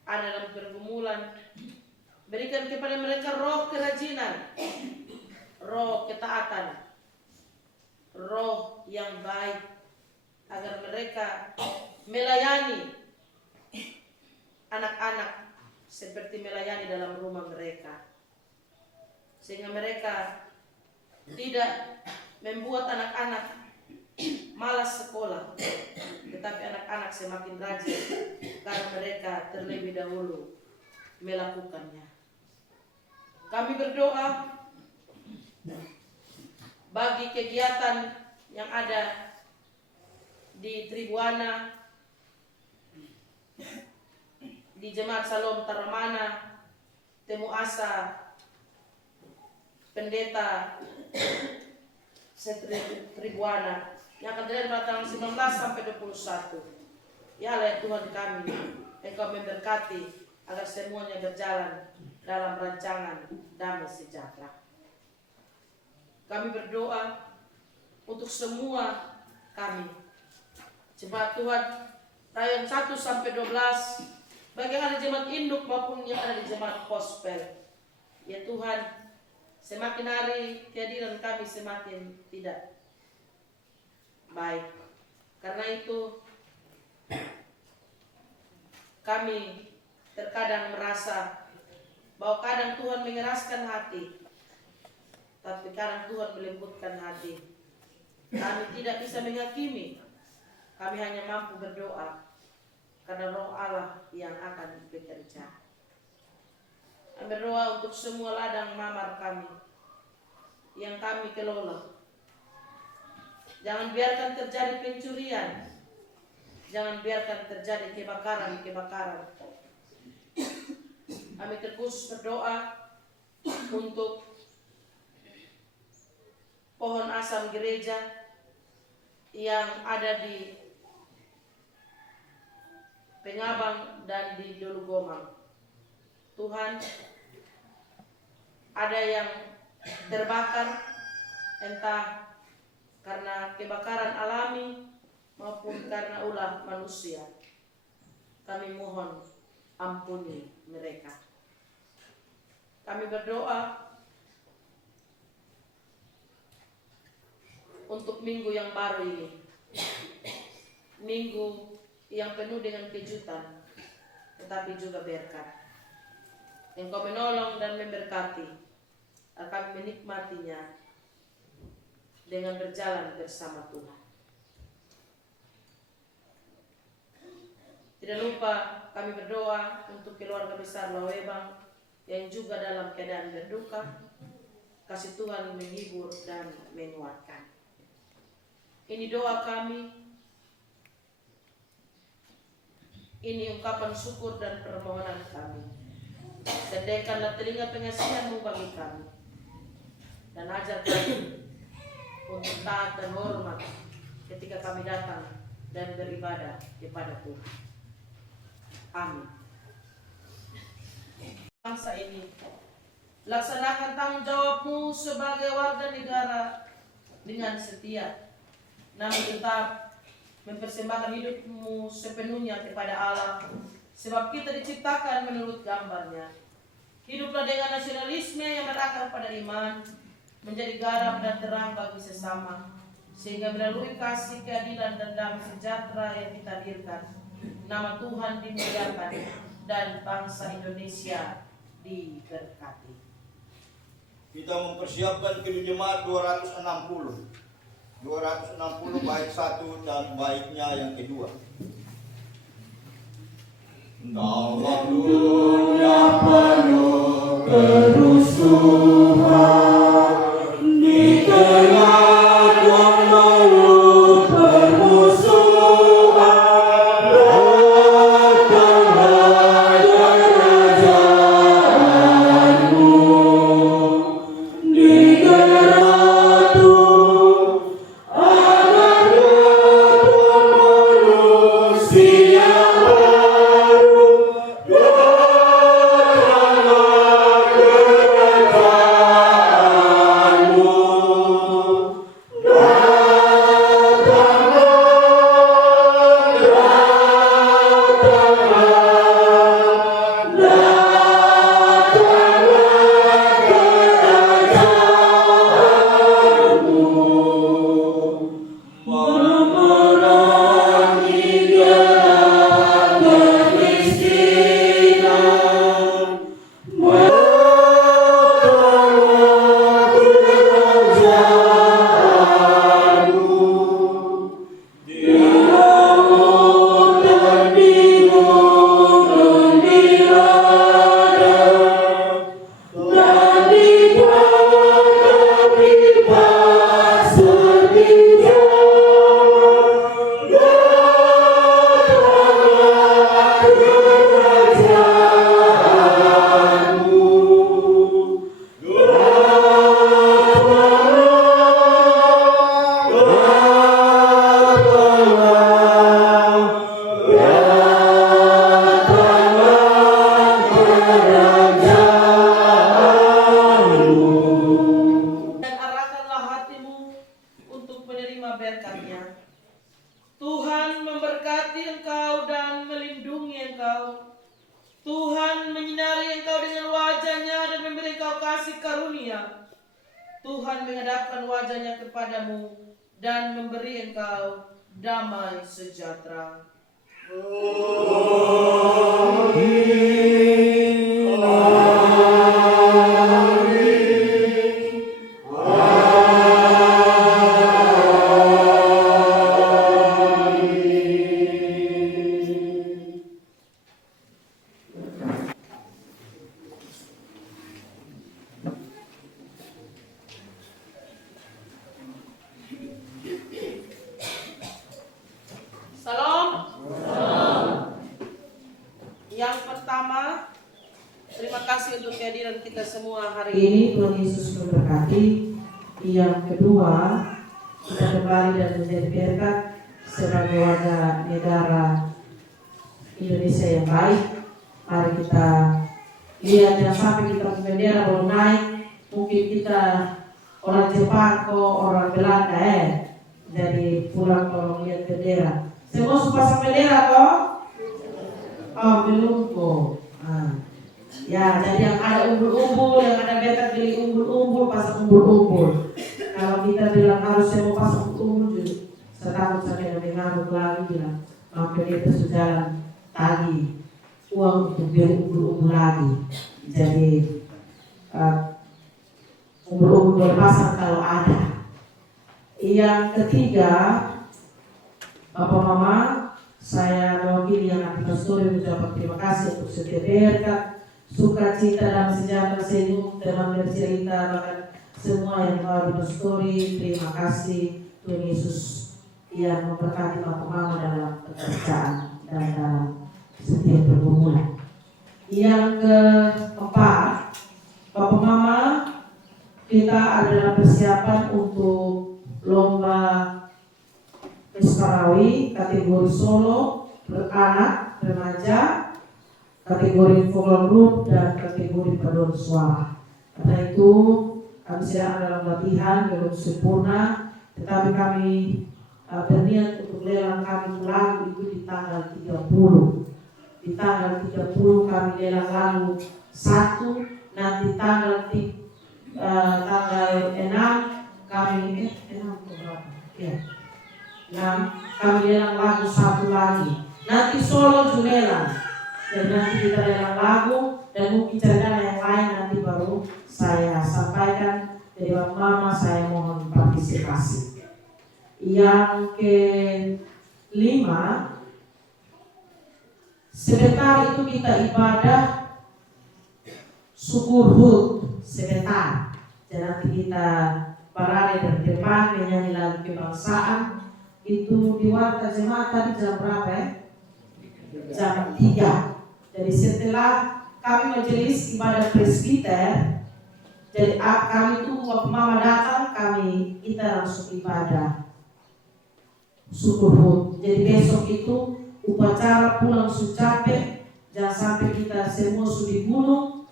ada dalam pergumulan. Berikan kepada mereka roh kerajinan, roh ketaatan, roh yang baik, agar mereka melayani anak-anak seperti melayani dalam rumah mereka, sehingga mereka tidak membuat anak-anak malas sekolah, tetapi anak-anak semakin rajin karena mereka terlebih dahulu melakukannya. Kami berdoa bagi kegiatan yang ada di Tribuana, di Jemaat Salom Taramana, Temu Asa, Pendeta Tribuana, yang akan terjadi pada tanggal 19 sampai 21. Ya Allah Tuhan kami, Engkau memberkati agar semuanya berjalan dalam rancangan damai sejahtera. Kami berdoa untuk semua kami, jemaat Tuhan Rayon 1 sampai 12, baik yang ada di jemaat induk maupun yang ada di jemaat gospel. Ya Tuhan, semakin hari kehadiran kami semakin tidak baik. Karena itu kami terkadang merasa bahwa kadang Tuhan mengeraskan hati, tapi kadang Tuhan melembutkan hati. Kami tidak bisa menghakimi, kami hanya mampu berdoa karena Roh Allah yang akan bekerja. Kami berdoa untuk semua ladang mamar kami yang kami kelola. Jangan biarkan terjadi pencurian, jangan biarkan terjadi kebakaran. Kami terus berdoa untuk pohon asam gereja yang ada di Pengabang dan di Dolu Gomang. Tuhan, ada yang terbakar entah karena kebakaran alami maupun karena ulah manusia. Kami mohon ampuni mereka. Kami berdoa untuk minggu yang baru ini, minggu yang penuh dengan kejutan, tetapi juga berkat. Engkau menolong dan memberkati, akan menikmatinya dengan berjalan bersama Tuhan. Tidak lupa kami berdoa untuk keluarga besar Lawebang yang juga dalam keadaan berduka. Kasih Tuhan menghibur dan menguatkan. Ini doa kami, ini ungkapan syukur dan permohonan kami. Sediakanlah telinga pengasihan-Mu bagi kami, dan ajar kami untuk taat dan hormat ketika kami datang dan beribadah kepada Tuhan. Amin. Bangsa ini, laksanakan tanggung jawab-Mu sebagai warga negara dengan setia, namun tetap mempersembahkan hidup-Mu sepenuhnya kepada Allah, sebab kita diciptakan menurut gambar-Nya. Hiduplah dengan nasionalisme yang berakar pada iman, menjadi garam dan terang bagi sesama, sehingga melalui kasih, keadilan, dan damai sejahtera yang kita hadirkan, nama Tuhan dimuliakan dan bangsa Indonesia diberkati. Kita mempersiapkan Kidung Jemaat 260 bait 1 dan baitnya yang kedua. Dalam dunia penuh kerusuhan, di tengah gemuruh permusuhan, datanglah kerajaanmu. Di negara Tuhan ada manusia baru, datanglah kerajaanmu. Memerangi gelap kemiskinan, datanglah kerajaanmu. Di laut dan di gunung, di ladang, dan di tanah pipa sertiga, datanglah kerajaanmu. Dan arahkanlah hatimu untuk menerima berkat-Nya. Tuhan memberkati engkau dan melindungi engkau. Tuhan menyinari engkau dengan wajah-Nya dan memberi engkau kasih karunia. Tuhan menghadapkan wajah-Nya kepadamu dan memberi engkau damai sejahtera. Salam. Yang pertama, terima kasih untuk kehadiran kita semua hari ini. Tuhan Yesus memberkati. Yang kedua, kita kembali dan menjadi berkat sebagai warga negara Indonesia yang baik. Mari kita lihat, jangan sampai kita bendera baru naik, mungkin kita orang Jepang kok orang Belanda jadi pulang kalau lihat bendera. Semua suka pasang bendera kok? Oh, belum kok. Ya, jadi yang ada umbul-umbul, yang ada betak beli umbul-umbul, pasang umbul-umbul. Kalau kita bilang harus semua pasang umbul, saya takut sampai lebih ngamuk lagi bilang, maka kita sudah tagih uang untuk beli umbul-umbul lagi. Jadi umbul-umbul pasang kalau ada. Yang ketiga, Bapak Mama, saya mewakili yang aktif story mengucapkan terima kasih untuk setiap berkat, sukacita dan sejahtera senyum, teman bercerita, bahkan semua yang bawa di story. Terima kasih Tuhan Yesus yang memberkati Bapak Mama dalam pekerjaan dan dalam setiap pergumulan. Yang keempat, Bapak Mama, kita adalah persiapan untuk lomba Pestarawi kategori solo, beranak, remaja, kategori vokal group dan kategori paduan suara. Karena itu kami sedang dalam latihan belum sempurna, tetapi kami berniat untuk lelang kami lagu itu di tanggal 30. Di tanggal 30 kami lelang lagu 1, nanti tanggal 6 kami kami lelang lagu 1 lagi. Nanti solo juga lelang. Dan nanti kita lelang lagu dan mungkin cerita yang lain nanti baru saya sampaikan. Jadi Bapak Mama, saya mohon partisipasi. Yang kelima, sebentar itu kita ibadah syukur Hud sebentar. Dan nanti kita parade dari depan menyanyi lagu kebangsaan. Itu di warta jemaat tadi jam berapa ya? Jam 3. Jadi setelah kami majelis ibadah presbiter, jadi kami itu waktu Mama datang, kita langsung ibadah syukur Hud. Jadi besok itu upacara pulang capek, jangan sampai kita semua sudah dibunuh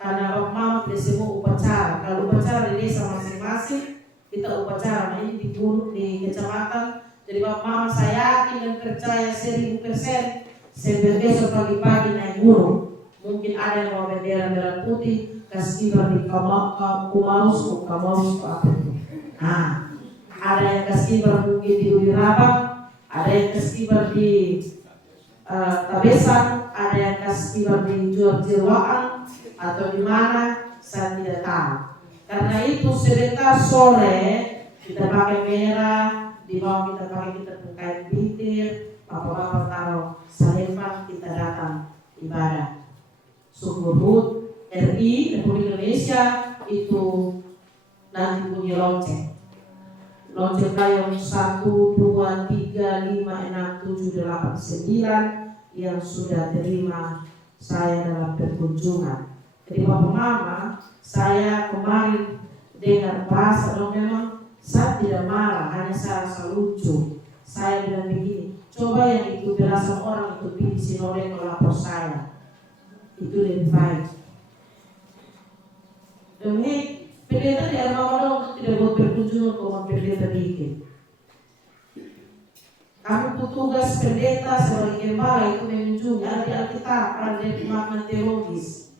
karena Bapak Mama tidak semua upacara. Kalau upacara di desa masing-masing, kita upacara ini dibunuh di kecamatan. Jadi Bapak Mama, saya yakin dan percaya 1000% sampai besok pagi-pagi naik gunung. Mungkin ada yang mau bendera merah putih, kasih kibar di Kumaus apa itu. Ada yang kasih kibar mungkin di Udi Rabak, ada yang kasih kibar di Tabesan, ada yang kasih kibar di Jual-Jirwaan atau di mana, saya tidak tahu. Karena itu sebentar sore kita pakai merah, di bawah kita pakai bintir, bapak-bapak taruh salemba, kita datang ibadah syukur Hud. RI Republik Indonesia itu nanti bunyi lonceng kayong 1, 2, 3, 5, 6, 7, 8, 9 yang sudah terima saya dalam perkunjungan. Jadi Bapak Mama, saya kemarin dengar bahasa dong, memang saya tidak marah, hanya saya rasa lucu. Saya bilang begini, coba yang itu belasan orang itu pilih Sinode melapor saya, itu lebih baik. Demi pendeta di Armama dong tidak buat perkunjungan kalau pendeta bikin. Kami petugas pendeta sebagai gembala itu mengunjungi, ada di Alkitab, ada di makna teologis.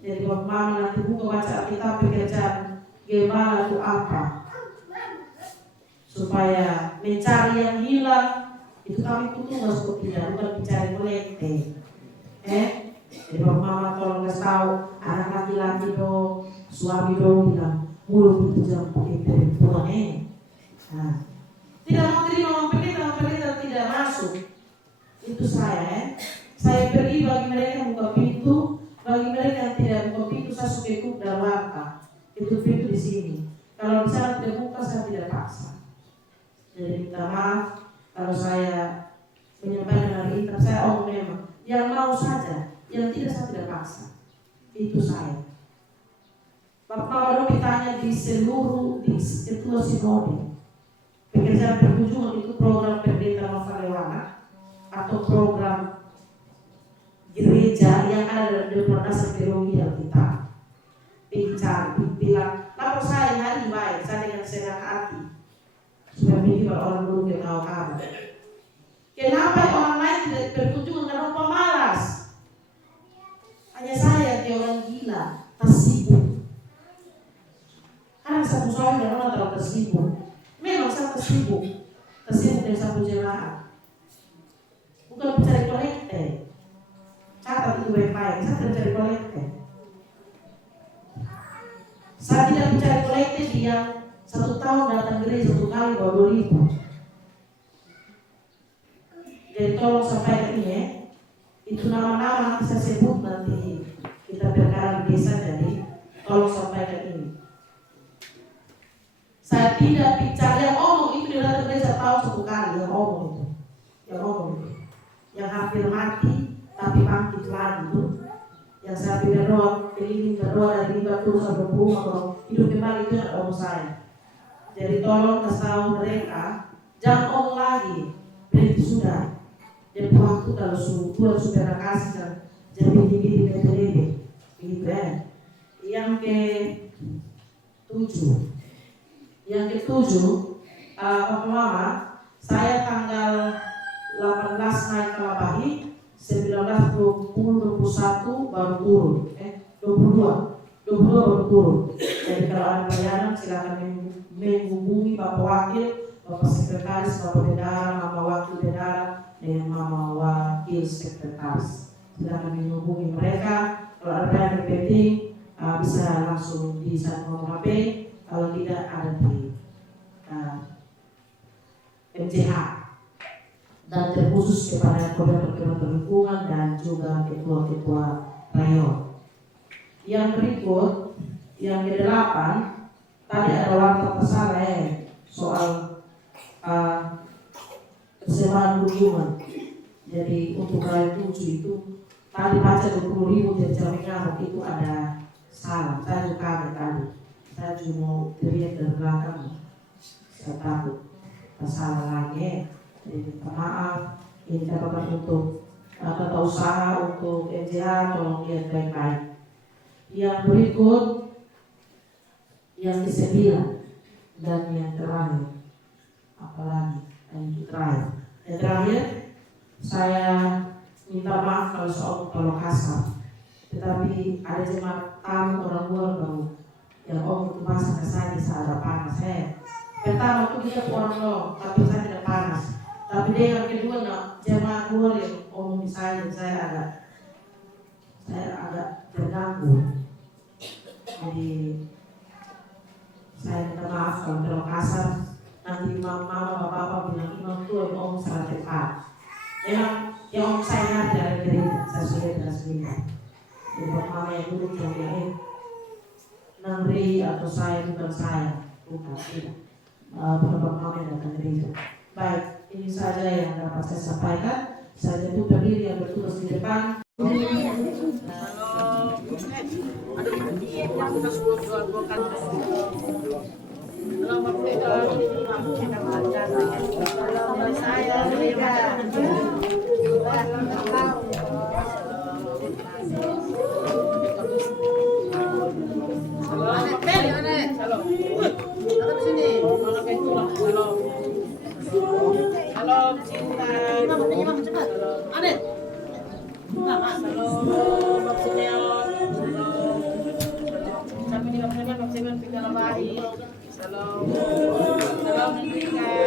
Jadi Bapak Mama nanti buka baca Alkitab, pekerjaan gembala itu apa. supaya mencari yang hilang. Itu kami tugas kok, tidak bukan mencari kolekte. Jadi Bapak Mama kalau nggak tahu anak laki-laki dong, suami dong bilang mulu itu jam perempuan Nah, tidak mau terima pendeta tidak masuk. Itu saya Saya pergi bagi mereka yang buka pintu, bagi mereka yang tidak buka pintu saya suka ikut dalam langkah. Itu pintu di sini. Kalau di sana tidak buka saya tidak paksa. Jadi minta maaf kalau saya menyampaikan hari ini, saya memang yang mau saja, yang tidak saya tidak paksa. Itu saya. Bapak baru ditanya di seluruh di ketua sinode. Pekerjaan perkunjungan itu program pendeta Nova Lewana atau program gereja yang ada di dasar teologi Alkitab. Bilang, lapor saya hari baik, saya dengan senang hati. Supaya mikir orang belum kenal kamu. Kenapa orang lain tidak berkunjungan karena pemalas? Hanya saya yang orang gila, tersibuk. Karena satu suami dan orang terlalu tersibuk. Memang saya tersibuk dengan satu jemaat. Bukan mencari kolekte. Catat itu baik-baik, saya tidak mencari kolekte. Saya tidak mencari kolekte dia 1 tahun datang gereja 1 kali bawa 2.000. Jadi tolong sampaikan ini ya. Itu nama-nama nanti saya sebut nanti kita berkara di desa, jadi tolong sampaikan ini. Saya tidak bicara yang omong itu di datang gereja tahun 1 kali yang omong itu. Yang hampir mati tapi bangkit lagi itu. Yang saya berdoa, keliling berdoa dari 50 sampai 20 atau hidup kembali itu yang omong saya. Jadi tolong kasih tahu mereka jangan omong lagi. Berarti sudah. Dan waktu kalau Tuhan sudah kasih dan jadi di begitu ya. Yang ke-7, Mama, saya tanggal 18 naik ke Labahi, 19, 20, 21 baru turun, 22 baru turun. Jadi kalau ada pelayanan silakan menghubungi Bapak Wakil, Bapak Sekretaris, Bapak Bendara, Mama Wakil Bendara, dengan Mama Wakil Sekretaris. Silakan menghubungi mereka. Kalau ada yang penting bisa langsung di nomor HP. Kalau tidak ada di MCH. Dan terkhusus kepada koordinator lingkungan dan juga ketua-ketua rayon. Yang berikut, yang ke-8, tadi ada warta pesan soal persembahan kunjungan. Jadi untuk rayon 7 itu tadi baca 20.000 jadi jamingan itu ada salah. Saya juga kaget tadi. Saya cuma mau teriak dari belakang. Saya takut salah lagi. Jadi minta maaf. Ini catatan untuk tata usaha untuk MCH, tolong lihat baik-baik. Yang berikut, yang ke-9 dan yang terakhir. Apalagi yang terakhir. Yang terakhir, saya minta maaf kalau soal tolong kasar. Tetapi ada jemaat tamu orang luar baru yang itu masak ke saya bisa ada panas. Pertama itu kita orang loh, tapi saya tidak panas. Tapi dia yang kedua jemaat luar yang omong di saya agak terganggu. Jadi saya minta maaf kalau terlalu kasar. Nanti mama bapak bilang imam itu yang omong salah tepat. Yang omong saya nanti dari gereja, saya sudah jelas-jelas. Jadi buat mama yang dulu yang Nangri atau saya bukan saya, bukan tidak. Bapak mama yang datang gereja. Baik, ini saja yang dapat saya sampaikan. Saya itu berdiri yang bertugas di depan. Halo, cinta. Cepat. Adik. Halo, Bab Simeon. Sampai di Bab Simeon, Bab Simeon tinggal Labahi. Halo, Nendrika.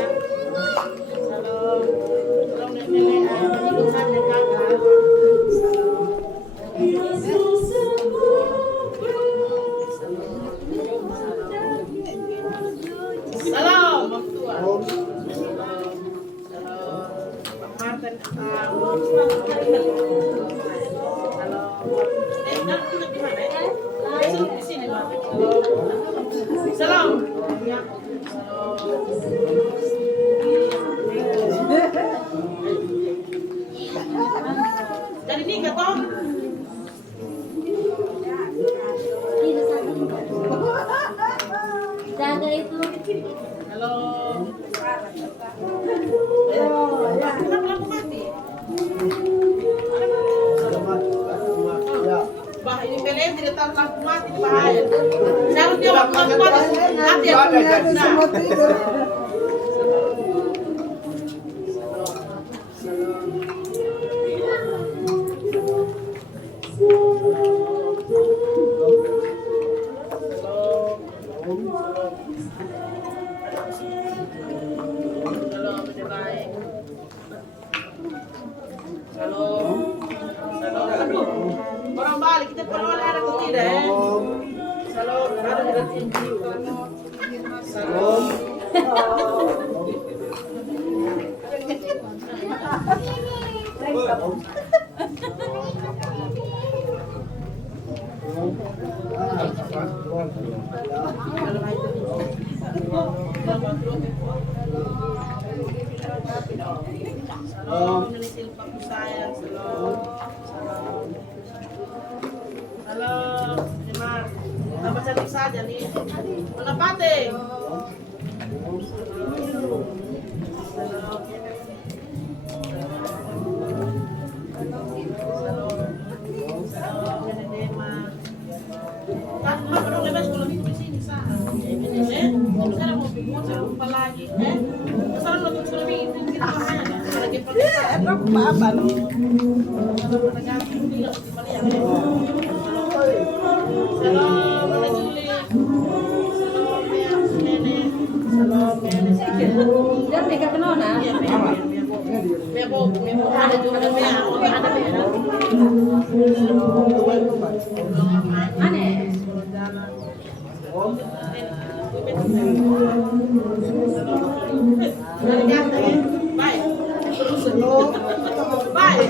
Di sini, Pak. Salam. Jadi ini kata Jaga itu. halo. Kenapa lampu mati? Bah, ini PLN tidak tahu lampu mati bahaya. Seharusnya waktu lampu mati hati ya. Orang balik kita pernah ada atau tidak ya? Salam ada tidak tinggi. Salam. Salam, menisil paku sayang, salam. Halo, Jemar. Tambah cantik saja nih. Mana Pate? Sekarang mau bingung, saya lupa lagi. Sekarang mau bingung lagi. Kita lagi pakai apa nih? Salam, Dan mereka kenal nah. ada juga ada Aneh. baik. Baik.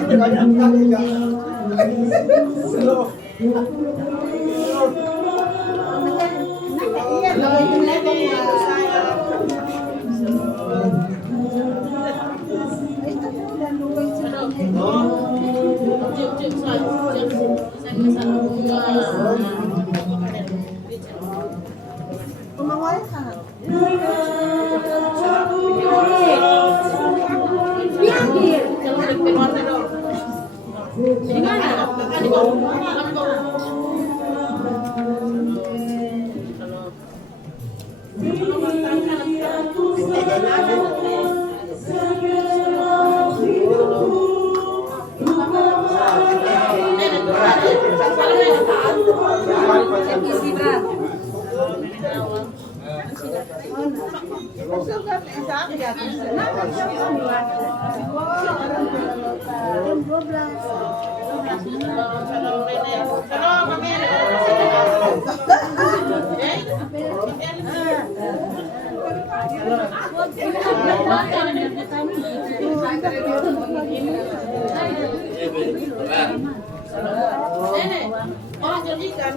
Orang jadikan,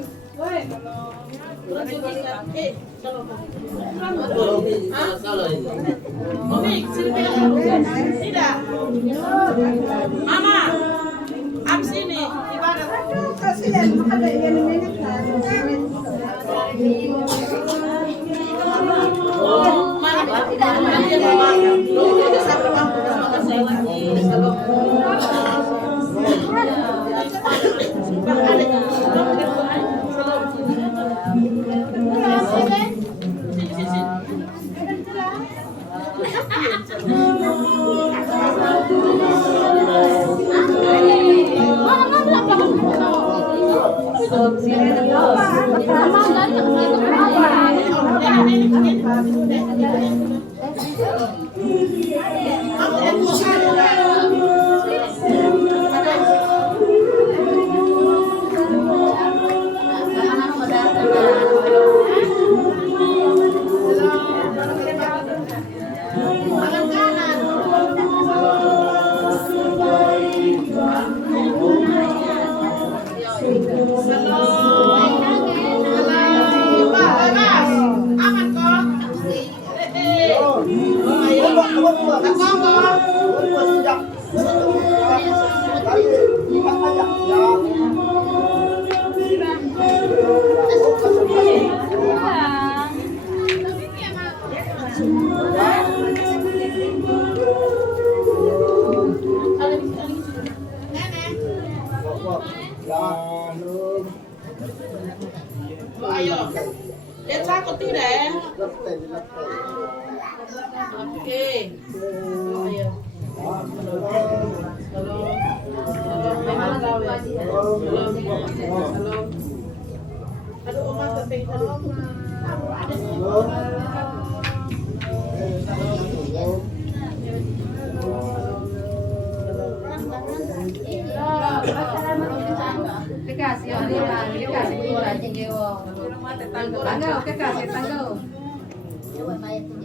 orang jadikan, tidak, Mama, abis ini ibadah. ayo. Lihat takut tidak ya? Oke. Ayo. Aduh, Oma tapi Kasih, kasih pula aja gewo. Tangga, oke kasih tangga. Coba bayar tuh.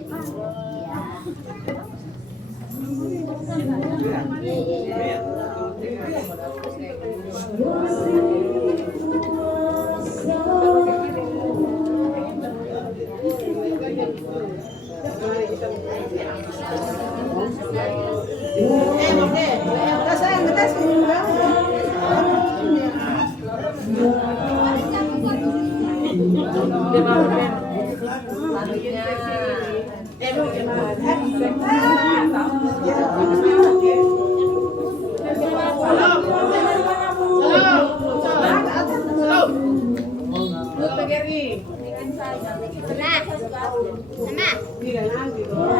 Nah,